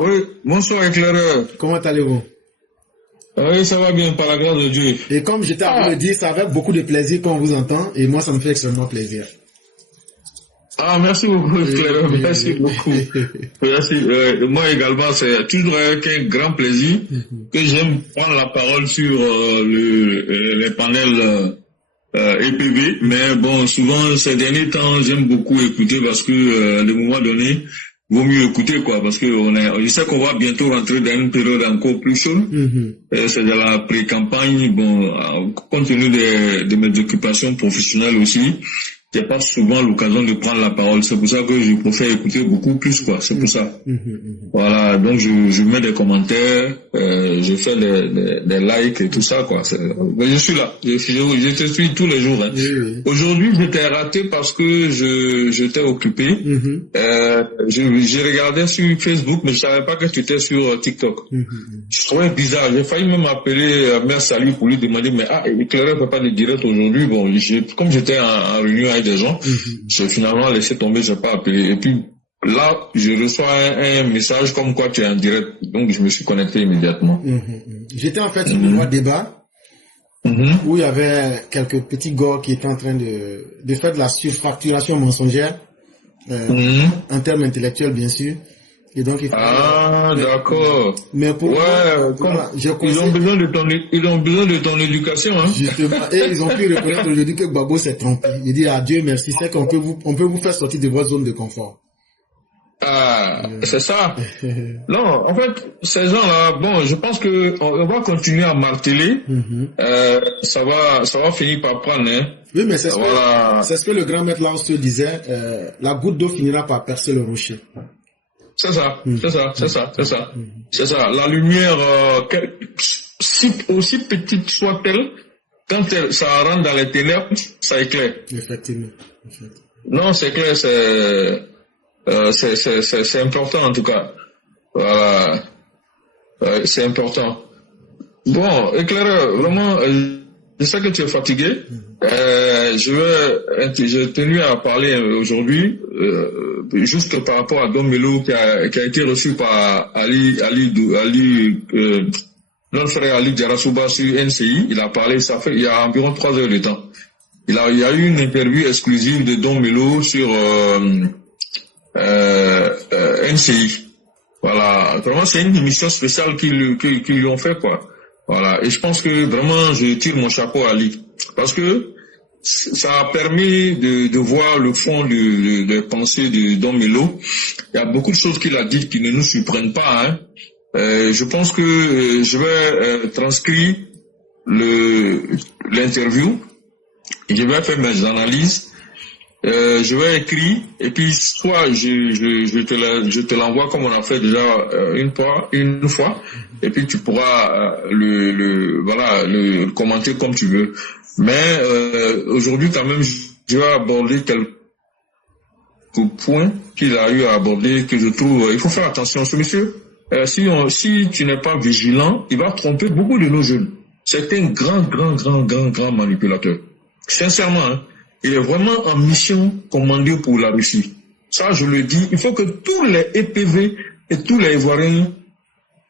Oui, bonsoir éclaireur. Comment allez-vous? Oui, ça va bien, par la grâce de Dieu. Et comme j'étais à vous le dire, ça avec beaucoup de plaisir qu'on vous entend, et moi ça me fait extrêmement plaisir. Ah, merci beaucoup éclaireur, merci beaucoup. Merci. Moi également, c'est toujours avec un grand plaisir que j'aime prendre la parole sur les panels EPV, mais bon, souvent ces derniers temps, j'aime beaucoup écouter parce que de moment donné, vaut mieux écouter quoi, parce que je sais qu'on va bientôt rentrer dans une période encore plus chaude. C'est de la pré-campagne, bon, compte tenu de mes occupations professionnelles aussi, j'ai pas souvent l'occasion de prendre la parole. C'est pour ça que je préfère écouter beaucoup plus quoi. C'est pour ça. Voilà, donc je mets des commentaires, je fais des likes et tout ça quoi. Mais je suis là, je te suis tous les jours. Hein. Aujourd'hui, j'étais raté parce que j'étais occupé. Je regardais sur Facebook, mais je savais pas que tu étais sur TikTok. Je trouvais bizarre. J'ai failli même appeler Mère Salut pour lui demander, mais éclaireur peut pas de direct aujourd'hui. Bon, comme j'étais en réunion avec des gens, j'ai finalement laissé tomber, j'ai pas appelé. Et puis là, je reçois un message comme quoi tu es en direct. Donc je me suis connecté immédiatement. J'étais en fait sur le débat où il y avait quelques petits gars qui étaient en train de faire de la surfacturation mensongère en termes intellectuels bien sûr. Et donc, d'accord. Mais pour moi, ils ont besoin de ton éducation, hein. Justement. Et ils ont pu reconnaître aujourd'hui que Gbagbo s'est trompé. Il dit à Dieu merci, c'est qu'on peut vous faire sortir de votre zone de confort. C'est ça. Non, en fait, ces gens-là, bon, je pense que on va continuer à marteler. Ça va finir par prendre, hein. Oui, mais c'est ce que le grand maître Lao se disait, la goutte d'eau finira par percer le rocher. C'est ça. La lumière, aussi petite soit-elle, quand ça rentre dans les ténèbres, ça éclaire. Effectivement. Non, c'est clair, c'est important en tout cas. Voilà. C'est important. Bon, éclaireur, vraiment, je sais que tu es fatigué. J'ai tenu à parler aujourd'hui, juste par rapport à Dom Melo qui a été reçu par notre frère Ali Djarasouba sur NCI. Il a parlé, il y a environ 3 heures de temps. Il y a eu une interview exclusive de Dom Melo sur NCI. Voilà, vraiment c'est une émission spéciale qu'ils lui ont fait quoi. Voilà, et je pense que vraiment je tire mon chapeau à Ali parce que ça a permis de voir le fond des pensées de Dom Melo. Il y a beaucoup de choses qu'il a dites qui ne nous surprennent pas. Hein. Je pense que je vais transcrire l'interview. Je vais faire mes analyses. Je vais écrire et puis soit je te l'envoie comme on a fait déjà une fois et puis tu pourras le commenter comme tu veux. Mais aujourd'hui quand même je vais aborder quelques points qu'il a eu à aborder que je trouve il faut faire attention. Ce monsieur, si tu n'es pas vigilant, il va tromper beaucoup de nos jeunes. C'est un grand manipulateur. Sincèrement, hein. Il est vraiment en mission commandée pour la Russie. Ça, je le dis, il faut que tous les EPV et tous les Ivoiriens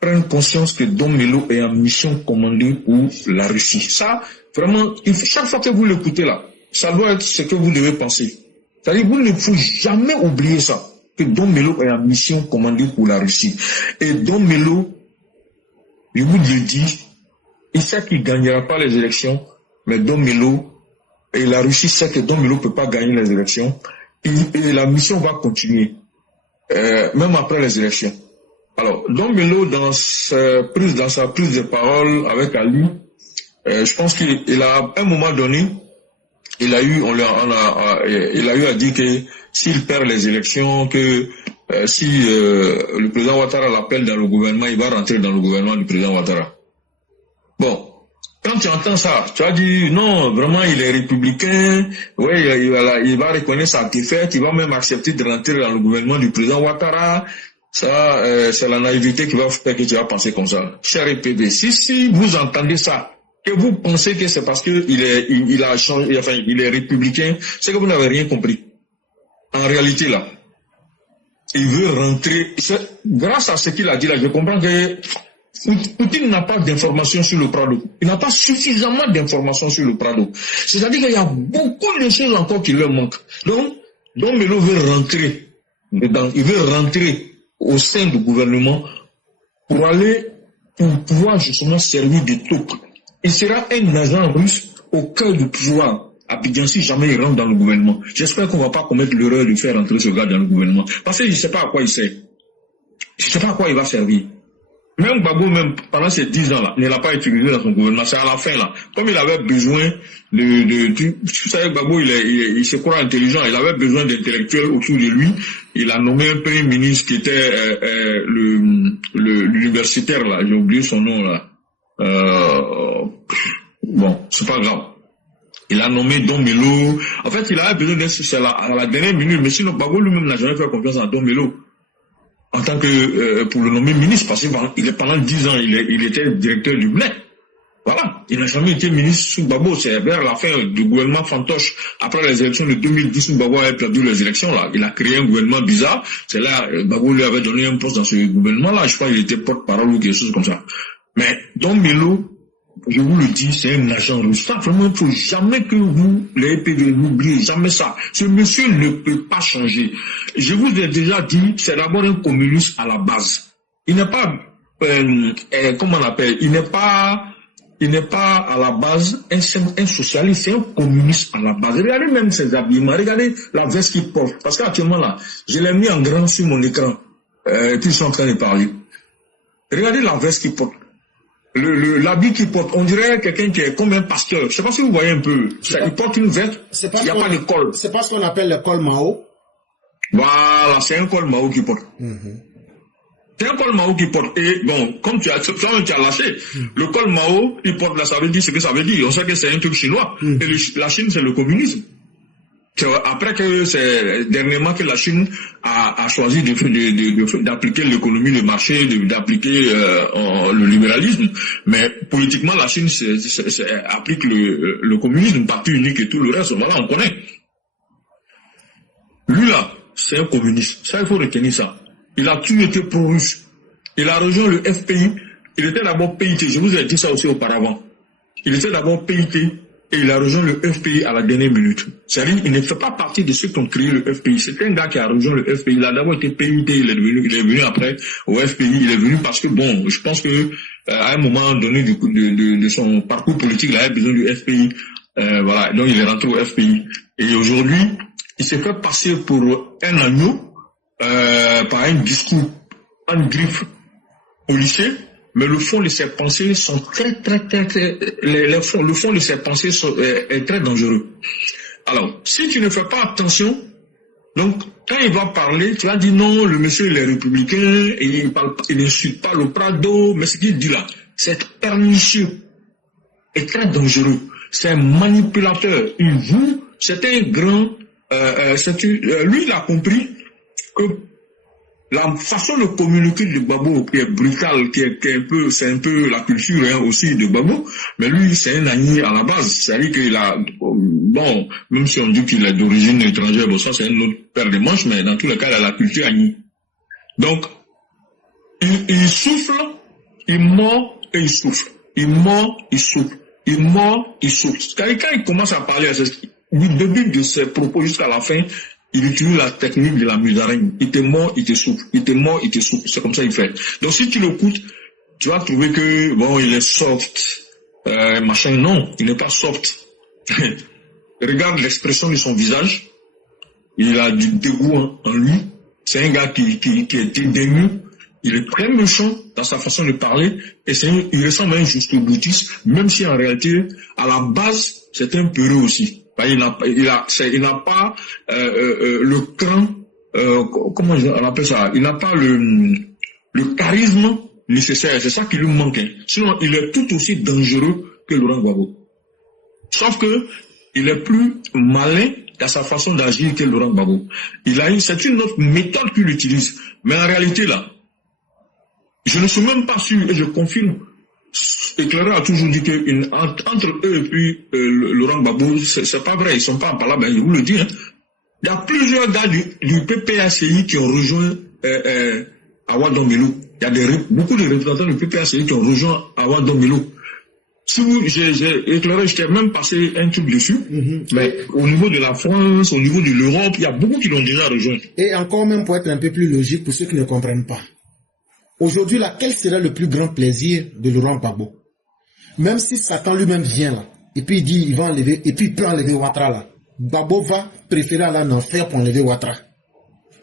prennent conscience que Dom Melo est en mission commandée pour la Russie. Ça, vraiment, chaque fois que vous l'écoutez là, ça doit être ce que vous devez penser. C'est-à-dire, vous ne faut jamais oublier ça, que Dom Melo est en mission commandée pour la Russie. Et Dom Melo, je vous le dis, il sait qu'il ne gagnera pas les élections, mais Dom Melo, et la Russie sait que Dom Melo ne peut pas gagner les élections. Et la mission va continuer, même après les élections. Alors, Dom Melo, dans sa prise de parole avec Ali, je pense qu'il a, à un moment donné, il a eu à dire que s'il perd les élections, que si le président Ouattara l'appelle dans le gouvernement, il va rentrer dans le gouvernement du président Ouattara. Bon. Quand tu entends ça, tu as dit non, vraiment il est républicain, ouais, il va reconnaître sa défaite, il va même accepter de rentrer dans le gouvernement du président Ouattara. Ça, c'est la naïveté qui va faire que tu vas penser comme ça. Cher EPB, si vous entendez ça, que vous pensez que c'est parce que il a changé, enfin il est républicain, c'est que vous n'avez rien compris. En réalité là, il veut rentrer. Grâce à ce qu'il a dit là, je comprends que Poutine n'a pas d'informations sur le Prado. Il n'a pas suffisamment d'informations sur le Prado. C'est-à-dire qu'il y a beaucoup de choses encore qui leur manquent. Donc Melo veut rentrer dedans. Il veut rentrer au sein du gouvernement pour pouvoir justement servir de taupe. Il sera un agent russe au cœur du pouvoir. Abidjan, si jamais il rentre dans le gouvernement. J'espère qu'on ne va pas commettre l'erreur de faire rentrer ce gars dans le gouvernement. Parce que je ne sais pas à quoi il sert. Je ne sais pas à quoi il va servir. Même Gbagbo, même pendant ces 10 ans-là, ne l'a pas utilisé dans son gouvernement. C'est à la fin, là. Comme il avait besoin tu sais, Gbagbo, il se croit intelligent. Il avait besoin d'intellectuels autour de lui. Il a nommé un premier ministre qui était l'universitaire, là. J'ai oublié son nom, là. Bon, c'est pas grave. Il a nommé Don Melo. En fait, il avait besoin d'un social à la dernière minute. Mais sinon, Gbagbo lui-même n'a jamais fait confiance à Don Melo en tant que pour le nommer ministre, parce que pendant 10 ans, il était directeur du bled. Voilà. Il n'a jamais été ministre sous Gbagbo. C'est vers la fin du gouvernement fantoche, après les élections de 2010, où Gbagbo avait perdu les élections, là. Il a créé un gouvernement bizarre. C'est là, Gbagbo lui avait donné un poste dans ce gouvernement-là. Je crois qu'il était porte-parole ou quelque chose comme ça. Mais Don Melo, je vous le dis, c'est un agent russe. Ça, vraiment, il ne faut jamais que vous, les EPV, n'oubliez jamais ça. Ce monsieur ne peut pas changer. Je vous ai déjà dit, c'est d'abord un communiste à la base. Il n'est pas, comment on appelle, il n'est pas à la base un socialiste, c'est un communiste à la base. Regardez même ses habillements, regardez la veste qu'il porte. Parce qu'actuellement là, je l'ai mis en grand sur mon écran, puis ils sont en train de parler. Regardez la veste qu'il porte. L'habit qu'il porte, on dirait quelqu'un qui est comme un pasteur. Je ne sais pas si vous voyez un peu. Il porte une veste, il n'y a pas de col. C'est pas ce qu'on appelle le col Mao. Voilà, c'est un col Mao qu'il porte. C'est un col Mao qu'il porte. Et bon, comme tu as lâché, le col Mao, il porte là, ça veut dire ce que ça veut dire. On sait que c'est un truc chinois. Et la Chine, c'est le communisme. Après que c'est dernièrement que la Chine a choisi d'appliquer l'économie de marché, d'appliquer le libéralisme, mais politiquement la Chine applique le communisme, parti unique et tout le reste. Voilà, on connaît. Lui là, c'est un communiste. Ça, il faut retenir ça. Il a toujours été pro-russe. Il a rejoint le FPI. Il était d'abord PIT. Je vous ai dit ça aussi auparavant. Il était d'abord PIT. Et il a rejoint le FPI à la dernière minute. C'est-à-dire, il ne fait pas partie de ceux qui ont créé le FPI. C'est un gars qui a rejoint le FPI. Il a d'abord été PIT, il est venu après au FPI. Il est venu parce que, bon, je pense que à un moment donné de son parcours politique, il avait besoin du FPI. Voilà, donc il est rentré au FPI. Et aujourd'hui, il s'est fait passer pour un agneau par un discours en griffe policier. Mais le fond de ses pensées sont le fond de ses pensées est très dangereux. Alors, si tu ne fais pas attention, donc, quand il va parler, tu vas dire non, le monsieur il est républicain, et il n'insulte pas le Prado, mais ce qu'il dit là, c'est pernicieux et très dangereux. C'est un manipulateur. C'est un grand, lui il a compris que la façon de communiquer de Gbagbo qui est brutale, qui est un peu, c'est un peu la culture aussi de Gbagbo, mais lui c'est un Agni à la base, c'est-à-dire qu'il a, bon, même si on dit qu'il est d'origine étrangère, bon ça c'est une autre paire de manches, mais dans tous les cas il a la culture Agni. Donc, il souffle, il mord et il souffle, il mord, il souffle, il mord, il souffle. C'est-à-dire quand il commence à parler, du début de ses propos jusqu'à la fin, il utilise la technique de la musaraigne. Il te mord, il te souffle. Il te mord, il te souffle. C'est comme ça qu'il fait. Donc si tu l'écoutes, tu vas trouver que, bon, il est soft. Machin, non, il n'est pas soft. Regarde l'expression de son visage. Il a du dégoût en lui. C'est un gars qui est dédaigneux. Il est très méchant dans sa façon de parler. Et il ressemble à un jusqu'au-boutiste, même si en réalité, à la base, c'est un peureux aussi. Il n'a pas le cran, comment on appelle ça, il n'a pas le charisme nécessaire, c'est ça qui lui manque. Sinon, il est tout aussi dangereux que Laurent Gbagbo. Sauf que il est plus malin dans sa façon d'agir que Laurent Gbagbo. C'est une autre méthode qu'il utilise. Mais en réalité, là, je ne suis même pas sûr, et je confirme, Éclaireur a toujours dit que entre eux et puis Laurent Gbagbo, c'est pas vrai, ils sont pas en palabre, je vous le dis. Hein. Il y a plusieurs gars du PPACI qui ont rejoint Awa Dombello. Il y a beaucoup de représentants du PPACI qui ont rejoint Awa Dombello. Si vous, j'ai éclairé, je t'ai même passé un truc dessus, mais au niveau de la France, au niveau de l'Europe, il y a beaucoup qui l'ont déjà rejoint. Et encore même pour être un peu plus logique pour ceux qui ne comprennent pas. Aujourd'hui, là, quel serait le plus grand plaisir de Laurent Gbagbo? Même si Satan lui-même vient là, et puis il dit, il va enlever, et puis il peut enlever Ouattara là. Gbagbo va préférer aller en enfer pour enlever Ouattara.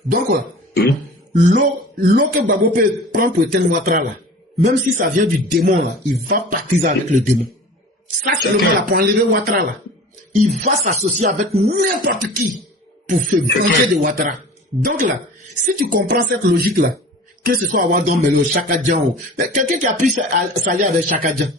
Donc, l'eau que Gbagbo peut prendre pour éteindre Ouattara là, même si ça vient du démon là, il va partir avec le démon. Ça, c'est le là pour enlever Ouattara là. Il va s'associer avec n'importe qui pour se venger de Ouattara. Donc là, si tu comprends cette logique là, que ce soit Awa Dombello, Chaka Dian, quelqu'un qui a pu s'allier avec Chaka Dian.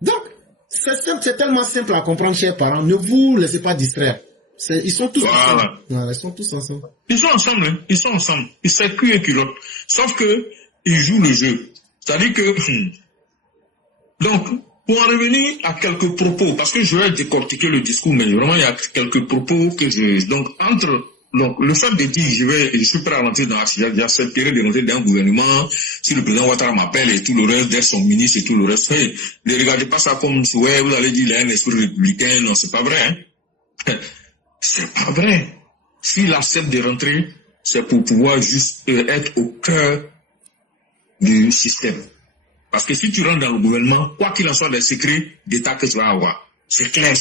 Donc, c'est tellement simple à comprendre, chers parents. Ne vous laissez pas distraire. Ils sont tous ensemble. Voilà, ils sont tous ensemble. Ils sont ensemble, hein. Ils sont ensemble. Ils savent cul et culotte. Sauf que ils jouent le jeu. C'est-à-dire que donc, pour en revenir à quelques propos, parce que je vais décortiquer le discours, mais vraiment il y a quelques propos que donc le fait de dire je suis prêt à rentrer dans j'accepterai de rentrer dans un gouvernement si le président Ouattara m'appelle et tout le reste d'être son ministre et tout le reste. Hey, ne regardez pas ça comme ouais, vous allez dire il a un esprit républicain. Non, c'est pas vrai. Hein? C'est pas vrai. S'il accepte de rentrer, c'est pour pouvoir juste être au cœur du système. Parce que si tu rentres dans le gouvernement, quoi qu'il en soit des secrets d'État que tu vas avoir, c'est clair,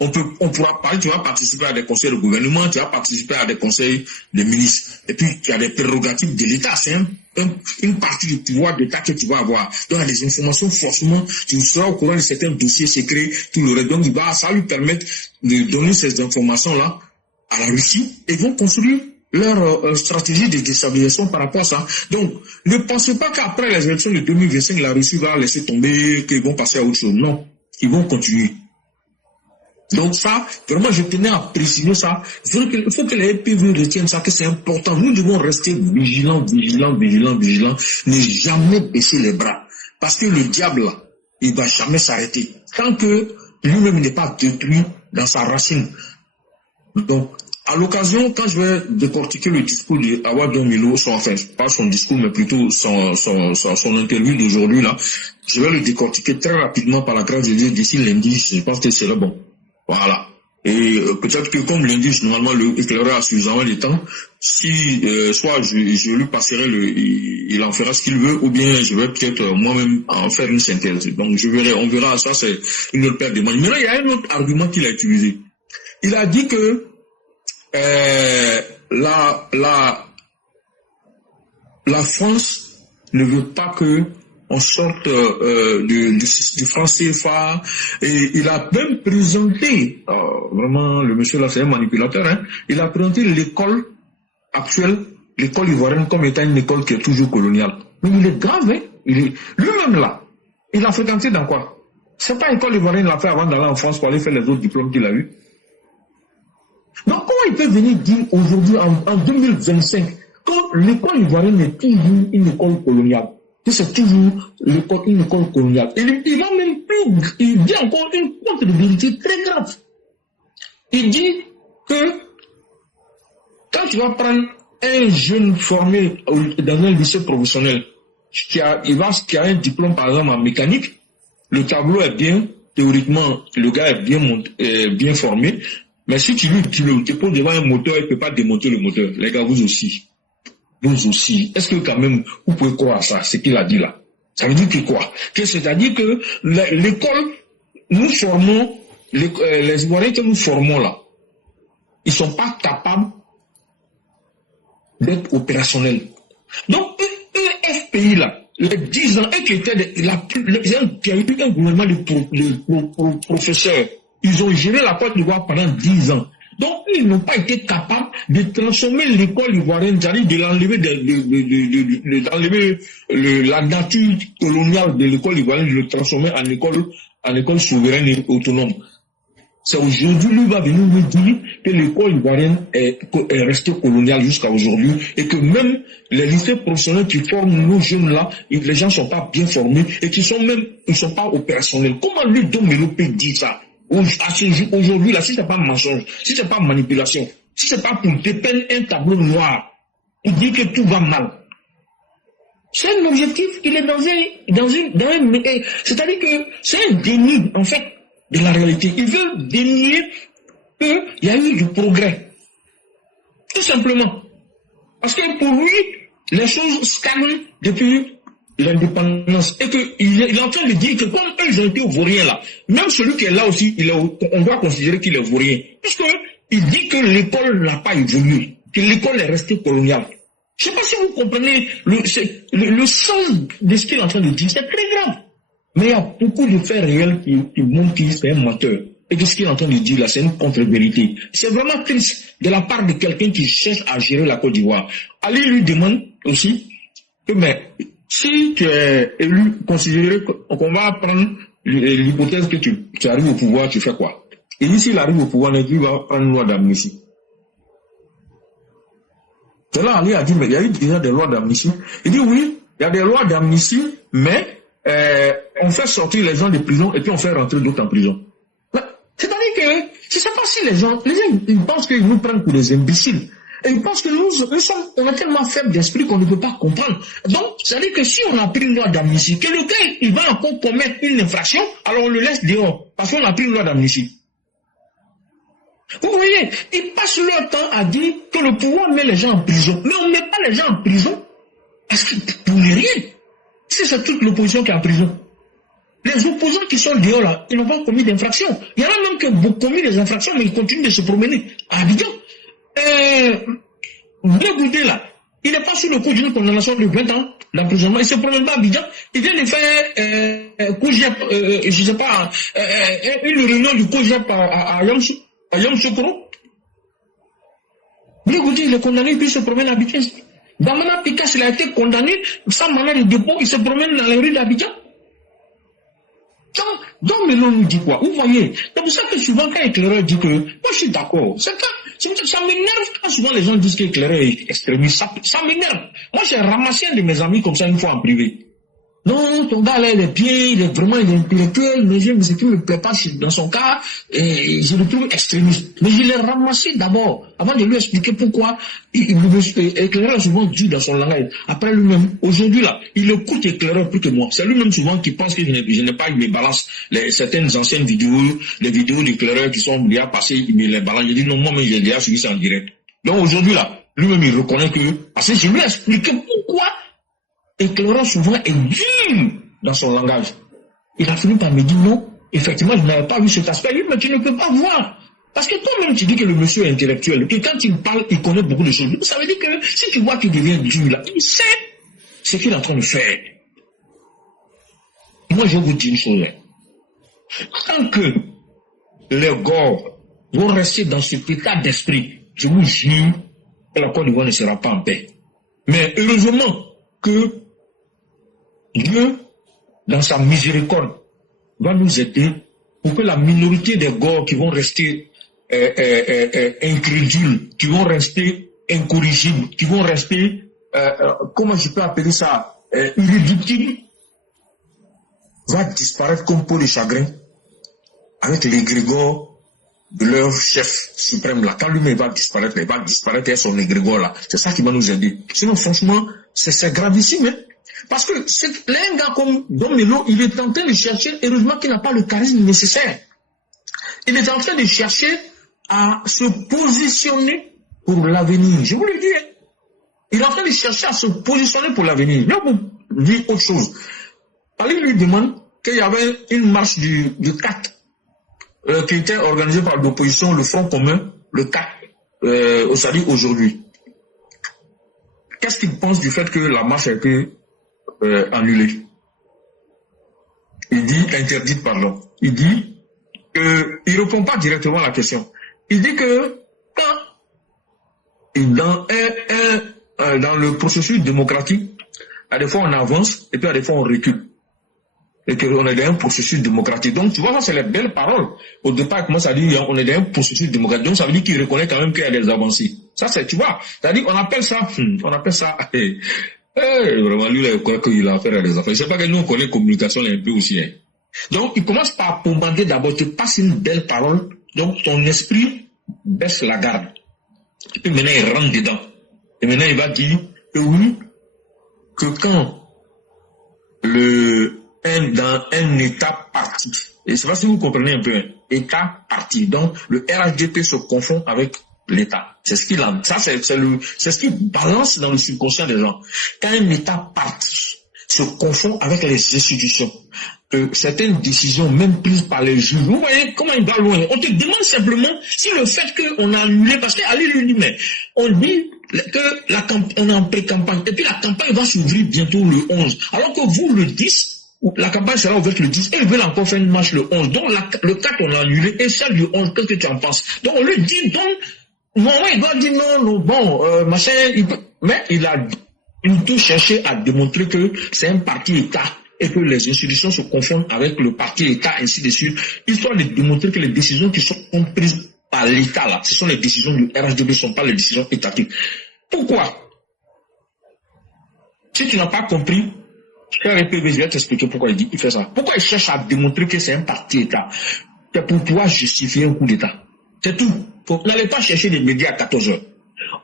on pourra parler, tu vas participer à des conseils de gouvernement, tu vas participer à des conseils de ministres. Et puis, il y a des prérogatives de l'État, c'est une partie du pouvoir d'État que tu vas avoir. Donc, il y a des informations, forcément, tu seras au courant de certains dossiers secrets, tout le reste. Donc, ça va lui permettre de donner ces informations-là à la Russie et vont construire leur stratégie de déstabilisation par rapport à ça. Donc, ne pensez pas qu'après les élections de 2025, la Russie va laisser tomber, qu'ils vont passer à autre chose. Non, ils vont continuer. Donc ça, vraiment, je tenais à préciser ça. Il faut que les PV retiennent ça, que c'est important. Nous devons rester vigilants, ne jamais baisser les bras. Parce que le diable, là, il ne va jamais s'arrêter. Tant que lui-même n'est pas détruit dans sa racine. Donc, à l'occasion, quand je vais décortiquer le discours de Awa Dombello, enfin, pas son discours, mais plutôt son interview d'aujourd'hui, là, je vais le décortiquer très rapidement par la grâce de Dieu d'ici lundi. Je pense que c'est là bon. Voilà. Et peut-être que comme lundi, normalement, le éclaireur a suffisamment de temps, si soit je lui passerai il en fera ce qu'il veut, ou bien je vais peut-être moi-même en faire une synthèse. Donc on verra, ça c'est une autre paire de manches. Maintenant, il y a un autre argument qu'il a utilisé. Il a dit que la France ne veut pas que on sorte du franc CFA, et il a même présenté, vraiment le monsieur là c'est un manipulateur, hein, il a présenté l'école actuelle, l'école ivoirienne comme étant une école qui est toujours coloniale. Mais il est grave, hein, lui-même là, il a fréquenté dans quoi? C'est pas l'école ivoirienne qu'il a fait avant d'aller en France pour aller faire les autres diplômes qu'il a eu. Donc comment il peut venir dire aujourd'hui en 2025 quand l'école ivoirienne est toujours une école coloniale? C'est toujours une école coloniale. Il va même plus, il dit encore une contre-vérité très grave. Il dit que quand tu vas prendre un jeune formé dans un lycée professionnel, qui a un diplôme par exemple en mécanique, le tableau est bien, théoriquement, le gars est bien formé, mais si tu lui déposes devant un moteur, il ne peut pas démonter le moteur. Les gars, vous aussi. Est-ce que quand même, vous pouvez croire ça, ce qu'il a dit là? Ça veut dire que quoi? C'est-à-dire que l'école, nous formons, les Ivoiriens que nous formons là, ils ne sont pas capables d'être opérationnels. Donc, FPI là, les 10 ans, et qui était il y a eu un gouvernement de professeurs, ils ont géré la Côte d'Ivoire pendant 10 ans. Donc, ils n'ont pas été capables de transformer l'école ivoirienne, c'est-à-dire de l'enlever, la nature coloniale de l'école ivoirienne, de le transformer en école souveraine et autonome. C'est aujourd'hui, lui va venir nous dire que l'école ivoirienne est restée coloniale jusqu'à aujourd'hui et que même les lycées professionnels qui forment nos jeunes là, les gens ne sont pas bien formés et ils sont pas opérationnels. Comment lui Dombello peut dire ça? Aujourd'hui, là, si c'est pas mensonge, si c'est pas manipulation, si c'est pas pour dépeindre un tableau noir, pour dire que tout va mal, c'est un objectif, il est c'est-à-dire que c'est un déni, en fait, de la réalité. Il veut dénier qu'il y a eu du progrès. Tout simplement. Parce que pour lui, les choses stagnent depuis l'indépendance. Et qu'il est en train de dire que comme eux, ils ont été vauriens là, même celui qui est là aussi, on doit considérer qu'il est vaurien. Puisqu'il dit que l'école n'a pas évolué, que l'école est restée coloniale. Je ne sais pas si vous comprenez le sens de ce qu'il est en train de dire. C'est très grave. Mais il y a beaucoup de faits réels qui montrent qu'il c'est un menteur. Et que ce qu'il est en train de dire là, c'est une contre-vérité. C'est vraiment triste de la part de quelqu'un qui cherche à gérer la Côte d'Ivoire. Ali lui demande aussi que, mais, si tu es élu, considéré qu'on va prendre l'hypothèse que tu arrives au pouvoir, tu fais quoi? Et lui, s'il arrive au pouvoir, il va prendre une loi d'amnistie. C'est là, Ali a dit, mais il y a eu déjà des lois d'amnistie. Il dit oui, il y a des lois d'amnistie, mais on fait sortir les gens de prison et puis on fait rentrer d'autres en prison. C'est-à-dire que, je ne sais pas si les gens ils pensent qu'ils nous prennent pour des imbéciles. Et ils pensent que on est tellement faibles d'esprit qu'on ne peut pas comprendre. Donc, c'est-à-dire que si on a pris une loi d'amnistie, que le gars, il va encore commettre une infraction, alors on le laisse dehors, parce qu'on a pris une loi d'amnistie. Vous voyez, ils passent leur temps à dire que le pouvoir met les gens en prison. Mais on ne met pas les gens en prison parce que pour rien. C'est toute l'opposition qui est en prison. Les opposants qui sont dehors là, ils n'ont pas commis d'infraction. Il y en a même qui ont commis des infractions, mais ils continuent de se promener à Abidjan. Blé là, il n'est pas sous le coup d'une condamnation de 20 ans d'emprisonnement. Il se promène pas à Abidjan. Il vient de faire je sais pas, une réunion du COGEP à Yamoussoukro. Blé il est condamné, puis il se promène à Abidjan. Damana Picasso, il a été condamné, sans mandat de dépôt, il se promène dans les rues d'Abidjan. Donc, maintenant, nous dit quoi? Vous voyez, c'est pour ça que souvent, quand Éclaireur dit que, moi, je suis d'accord. Ça m'énerve quand souvent les gens disent qu'Éclaireur est extrémiste. Ça m'énerve. Moi, j'ai ramassé un de mes amis comme ça une fois en privé. Non, ton gars là, il est bien, il est intellectuel, mais ce qui ne me plaît pas dans son cas, et je le trouve extrémiste. Mais je l'ai ramassé d'abord, avant de lui expliquer pourquoi Éclaireur souvent dit dans son langage. Après lui-même, aujourd'hui là, il écoute Éclaireur plus que moi. C'est lui-même souvent qui pense que je n'ai pas, il me balance certaines anciennes vidéos, les vidéos d'Éclaireur qui sont déjà passées, il me les balance. Je dis non, moi, mais j'ai déjà suivi ça en direct. Donc aujourd'hui là, lui-même il reconnaît que, parce que je lui ai expliqué pourquoi Éclaireur souvent est dur dans son langage. Il a fini par me dire non, effectivement, je n'avais pas vu cet aspect. Oui, mais tu ne peux pas voir. Parce que toi-même, tu dis que le monsieur est intellectuel, que quand il parle, il connaît beaucoup de choses. Ça veut dire que si tu vois qu'il devient dur, là, il sait ce qu'il est en train de faire. Moi, je vous dis une chose. Tant que les Gors vont rester dans cet état d'esprit, je vous jure que la Côte d'Ivoire ne sera pas en paix. Mais heureusement que Dieu, dans sa miséricorde, va nous aider pour que la minorité des Gors qui vont rester incrédules, qui vont rester incorrigibles, qui vont rester, comment je peux appeler ça, irréductibles, va disparaître comme peau de chagrin avec les égrégores de leur chef suprême là. Quand lui-même va disparaître avec son égrégore là. C'est ça qui va nous aider. Sinon, franchement, c'est gravissime, hein? Parce que un gars comme Dom Melo, il est en train de chercher, heureusement qu'il n'a pas le charisme nécessaire. Il est en train de chercher à se positionner pour l'avenir. Je vous le dis, hein? Il est en train de chercher à se positionner pour l'avenir. Là, vous dites autre chose. Ali lui demande qu'il y avait une marche du 4 qui était organisée par l'opposition, le Front commun, le 4, c'est-à-dire aujourd'hui. Qu'est-ce qu'il pense du fait que la marche a été annulée? Il dit, interdite, pardon. Il dit il ne répond pas directement à la question. Il dit que dans le processus démocratique, à des fois on avance et puis à des fois on recule. Et qu'on est dans un processus démocratique. Donc tu vois, ça c'est les belles paroles. Au départ, il commence à dire on est dans un processus démocratique. Donc ça veut dire qu'il reconnaît quand même qu'il y a des avancées. Ça c'est, tu vois, c'est-à-dire on appelle ça, vraiment lui là, il croit qu'il a affaire à des affaires. Je sais pas que nous on connaît communication un peu aussi. Hein. Donc, il commence par bombarder d'abord, te passe une belle parole, donc ton esprit baisse la garde. Et puis maintenant, il rentre dedans. Et maintenant, il va dire que oui, que quand dans un état parti, et c'est pas si vous comprenez un peu, hein, état parti, donc le RHDP se confond avec l'État. C'est ce qu'il a, ça c'est ce qui balance dans le subconscient des gens. Quand un état parti se confond avec les institutions, certaines décisions même prises par les juges, vous voyez comment il va loin. On te demande simplement si le fait qu'on a annulé, parce qu'Ali lui dit, mais on dit que on est en pré-campagne, et puis la campagne va s'ouvrir bientôt le 11, alors que vous, le 10, la campagne sera ouverte le 10, et ils veulent encore faire une marche le 11, donc le 4 on a annulé, et celle du 11, qu'est-ce que tu en penses? Donc on lui dit, donc, non, il doit dire non, bon, machin, mais il a plutôt cherché à démontrer que c'est un parti État, et que les institutions se confondent avec le parti État, ainsi de suite, histoire de démontrer que les décisions qui sont prises par l'État, là, ce sont les décisions du RHDP, ce ne sont pas les décisions étatiques. Pourquoi? Si tu n'as pas compris, je vais t'expliquer pourquoi il fait ça. Pourquoi il cherche à démontrer que c'est un parti État? C'est pour pouvoir justifier un coup d'État. C'est tout. N'allez pas chercher des médias à 14 heures.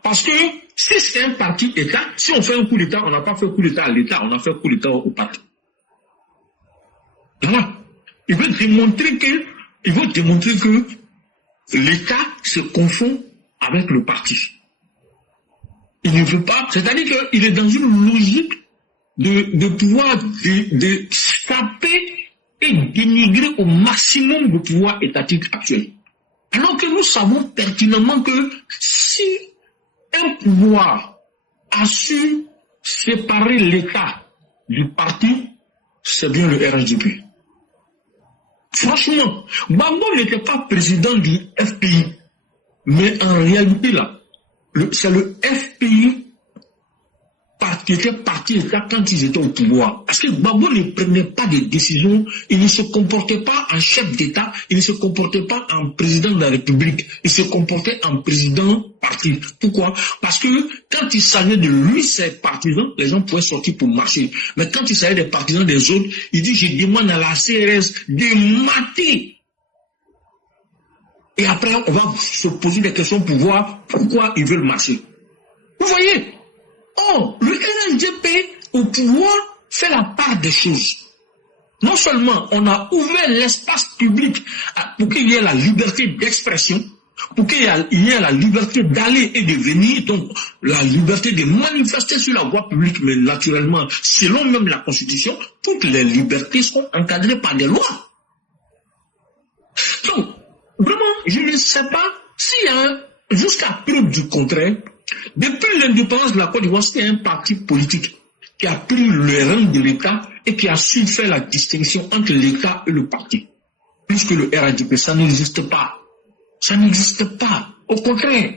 Parce que si c'est un parti État, si on fait un coup d'État, on n'a pas fait un coup d'État à l'État, on a fait un coup d'État au parti. Voilà. Il veut démontrer que l'État se confond avec le parti. Il ne veut pas, c'est-à-dire qu'il est dans une logique de pouvoir de saper et dénigrer au maximum le pouvoir étatique actuel. Alors que nous savons pertinemment que si un pouvoir a su séparer l'État du parti, c'est bien le RHDP. Franchement, Gbagbo n'était pas président du FPI, mais en réalité là, c'est le FPI qui était parti quand ils étaient au pouvoir. Parce que Gbagbo ne prenait pas de décisions, il ne se comportait pas en chef d'État, il ne se comportait pas en président de la République, il se comportait en président parti. Pourquoi? Parce que quand il s'agissait de lui, ses partisans, les gens pouvaient sortir pour marcher. Mais quand il s'agissait des partisans des autres, il dit, je demande à la CRS de mater. Et après, on va se poser des questions pour voir pourquoi ils veulent marcher. Vous voyez? Oh, le RHDP au pouvoir fait la part des choses. Non seulement on a ouvert l'espace public pour qu'il y ait la liberté d'expression, pour qu'il y ait la liberté d'aller et de venir, donc la liberté de manifester sur la voie publique, mais naturellement, selon même la Constitution, toutes les libertés sont encadrées par des lois. Donc, vraiment, je ne sais pas s'il y a jusqu'à preuve du contraire. Depuis l'indépendance de la Côte d'Ivoire, c'était un parti politique qui a pris le rang de l'État et qui a su faire la distinction entre l'État et le parti. Plus que le RHDP, ça n'existe pas. Ça n'existe pas. Au contraire,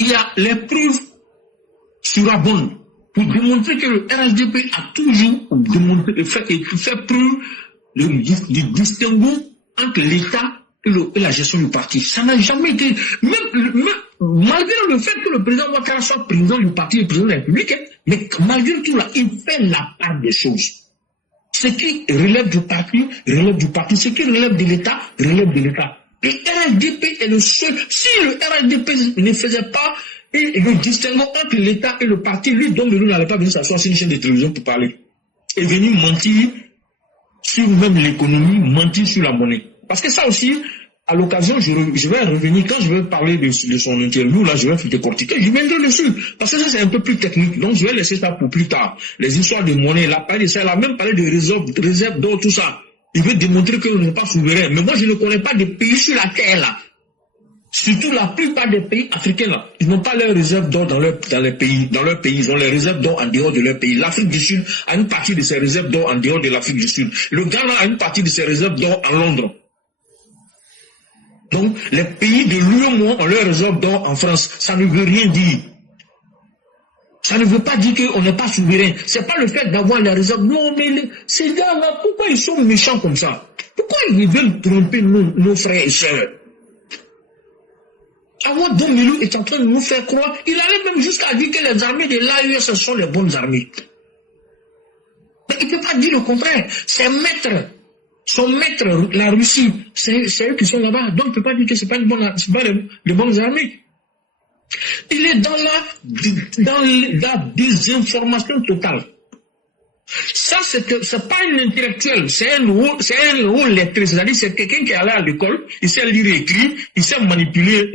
il y a les preuves surabondantes pour démontrer que le RHDP a toujours fait preuve du distinguo entre l'État et la gestion du parti. Ça n'a jamais été, malgré le fait que le président Ouattara soit président du parti et président de la République, mais malgré tout là, il fait la part des choses. Ce qui relève du parti, relève du parti. Ce qui relève de l'État, relève de l'État. Et RHDP est le seul. Si le RHDP ne faisait pas le distinguo entre l'État et le parti, lui, donc, lui n'allait pas venir s'asseoir sur une chaîne de télévision pour parler. Et venir mentir sur même l'économie, mentir sur la monnaie. Parce que ça aussi, à l'occasion, je vais revenir, quand je vais parler de son interview, là, je vais faire décortiquer, je viendrai dessus. Parce que ça, c'est un peu plus technique. Donc, je vais laisser ça pour plus tard. Les histoires de monnaie, il a parlé de ça, il a même parlé de réserves d'or, tout ça. Il veut démontrer qu'on n'est pas souverain. Mais moi, je ne connais pas de pays sur la terre, là. Surtout la plupart des pays africains, là. Ils n'ont pas leurs réserves d'or dans leur pays. Ils ont les réserves d'or en dehors de leur pays. L'Afrique du Sud a une partie de ses réserves d'or en dehors de l'Afrique du Sud. Le Ghana a une partie de ses réserves d'or à Londres. Donc, les pays de l'UEMOA ont leurs réserves d'or en France. Ça ne veut rien dire. Ça ne veut pas dire qu'on n'est pas souverain. C'est pas le fait d'avoir les réserves. Non, mais ces gars-là, pourquoi ils sont méchants comme ça? Pourquoi ils veulent tromper nos frères et sœurs? Awad Domilou est en train de nous faire croire. Il allait même jusqu'à dire que les armées de l'AES sont les bonnes armées. Mais il ne peut pas dire le contraire. Ses maîtres Son maître, la Russie, c'est eux qui sont là-bas. Donc, on ne peut pas dire que ce n'est pas de bonnes armées. Il est dans la désinformation totale. Ça, c'est pas un intellectuel, c'est un haut lettré. C'est-à-dire, c'est quelqu'un qui est allé à l'école, il sait lire et écrire, il sait manipuler,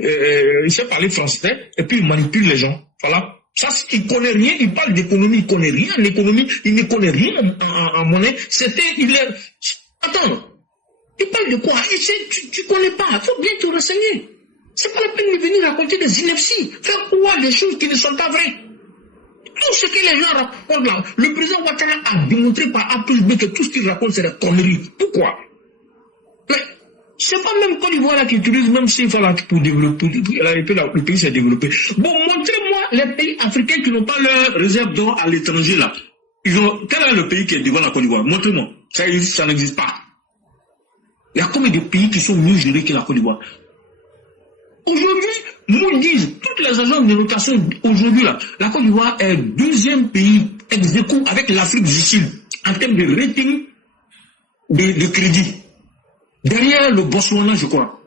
il sait parler français, et puis il manipule les gens. Voilà. Ça, il connaît rien, il parle d'économie, il connaît rien en économie, il ne connaît rien en monnaie. Attends, il parle de quoi? Tu connais pas, il faut bien te renseigner. C'est pas la peine de venir raconter des inepties, faire croire des choses qui ne sont pas vraies. Tout ce que les gens racontent là, le président Ouattara a démontré par A plus B que tout ce qu'il raconte c'est des conneries. Pourquoi? Mais c'est pas même Côte d'Ivoire là qui utilise même CFA là pour développer, le pays s'est développé. Bon, montrez-moi les pays africains qui n'ont pas leur réserve d'or à l'étranger là. Quel est le pays qui est devant la Côte d'Ivoire? Montrez-moi. Ça n'existe pas. Il y a combien de pays qui sont mieux gérés que la Côte d'Ivoire? Aujourd'hui, Moody's, toutes les agences de notation aujourd'hui là, la Côte d'Ivoire est le deuxième pays ex aequo avec l'Afrique du Sud en termes de rating de crédit. Derrière le Botswana, je crois.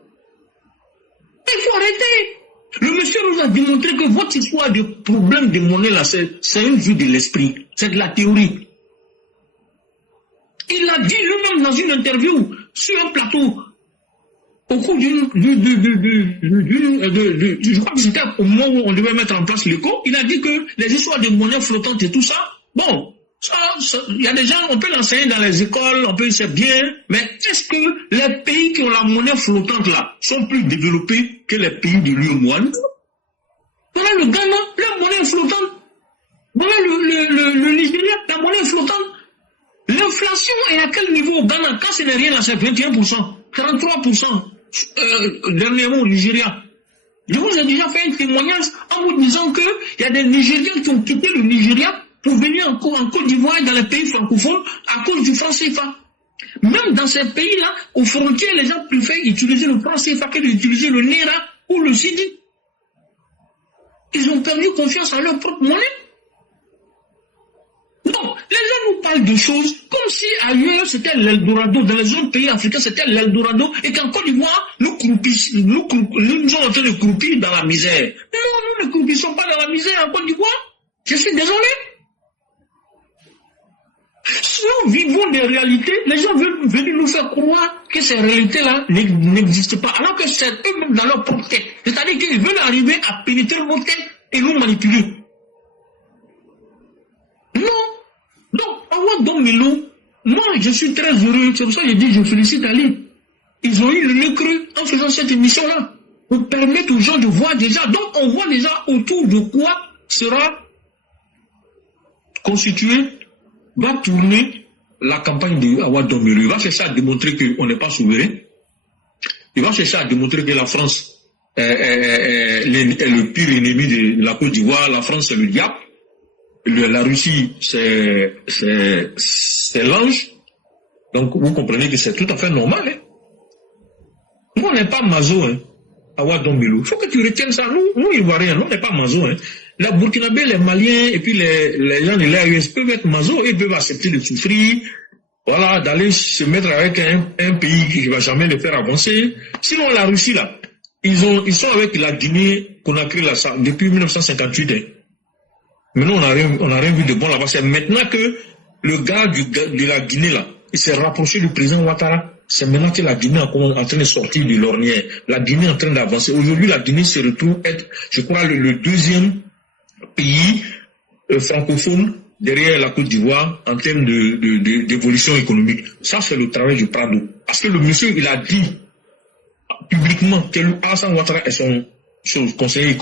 Il faut arrêter. Le monsieur nous a démontré que votre histoire de problème de monnaie là, c'est une vue de l'esprit, c'est de la théorie. Il l'a dit lui-même dans une interview sur un plateau. Au cours je crois que c'était au moment où on devait mettre en place l'éco, il a dit que les histoires de monnaie flottante et tout ça, bon, il y a des gens, on peut l'enseigner dans les écoles, on peut, c'est bien, mais est-ce que les pays qui ont la monnaie flottante là sont plus développés que les pays de l'UEMOA? Voilà le Ghana, la monnaie flottante. Voilà le Nigeria, la monnaie flottante. L'inflation est à quel niveau au Ghana? Quand ce n'est rien, c'est 21%, 33%. Dernièrement au Nigeria. Je vous ai déjà fait un témoignage en vous disant qu'il y a des Nigériens qui ont quitté le Nigeria pour venir en Côte d'Ivoire dans les pays francophones à cause du franc CFA. Même dans ces pays-là, aux frontières, les gens préfèrent utiliser le franc CFA que d'utiliser le Naira ou le Cedi. Ils ont perdu confiance en leur propre monnaie. Non, les gens nous parlent de choses comme si ailleurs c'était l'Eldorado, dans les autres pays africains c'était l'Eldorado, et qu'en Côte d'Ivoire, nous sommes en train de croupir dans la misère. Non, nous ne croupissons pas dans la misère en Côte d'Ivoire. Je suis désolé. Si nous vivons des réalités, les gens veulent venir nous faire croire que ces réalités-là n'existent pas, alors que c'est eux-mêmes dans leur propre tête. C'est-à-dire qu'ils veulent arriver à pénétrer nos têtes et nous manipuler. Non. Donc, Awa Domelo, moi je suis très heureux, c'est pour ça que je dis je félicite Ali. Ils ont eu le nez creux en faisant cette émission-là, pour permettre aux gens de voir déjà. Donc on voit déjà autour de quoi sera constituée, va tourner la campagne de Awa Domelo. Il va chercher à démontrer qu'on n'est pas souverain. Il va chercher à démontrer que la France est le pire ennemi de la Côte d'Ivoire, la France c'est le diable. La Russie, c'est l'ange. Donc, vous comprenez que c'est tout à fait normal. Hein? Nous, on n'est pas mazo, hein, Awa Domelo. Il faut que tu retiennes ça. Nous, Ivoiriens, nous, on n'est pas mazo. Hein. Les Burkinabés, les Maliens, et puis les gens de l'AES peuvent être mazo, ils peuvent accepter de souffrir, voilà, d'aller se mettre avec un pays qui ne va jamais les faire avancer. Sinon, la Russie, là, ils sont avec la Guinée qu'on a créé là, depuis 1958. Hein. Maintenant, on n'a rien vu de bon là-bas. C'est maintenant que le gars de la Guinée, là, il s'est rapproché du président Ouattara. C'est maintenant que la Guinée est en train de sortir de l'ornière. La Guinée est en train d'avancer. Aujourd'hui, la Guinée se retrouve être, je crois, le deuxième pays francophone derrière la Côte d'Ivoire en termes d'évolution économique. Ça, c'est le travail du Prado. Parce que le monsieur, il a dit publiquement que Alassane Ouattara est son conseiller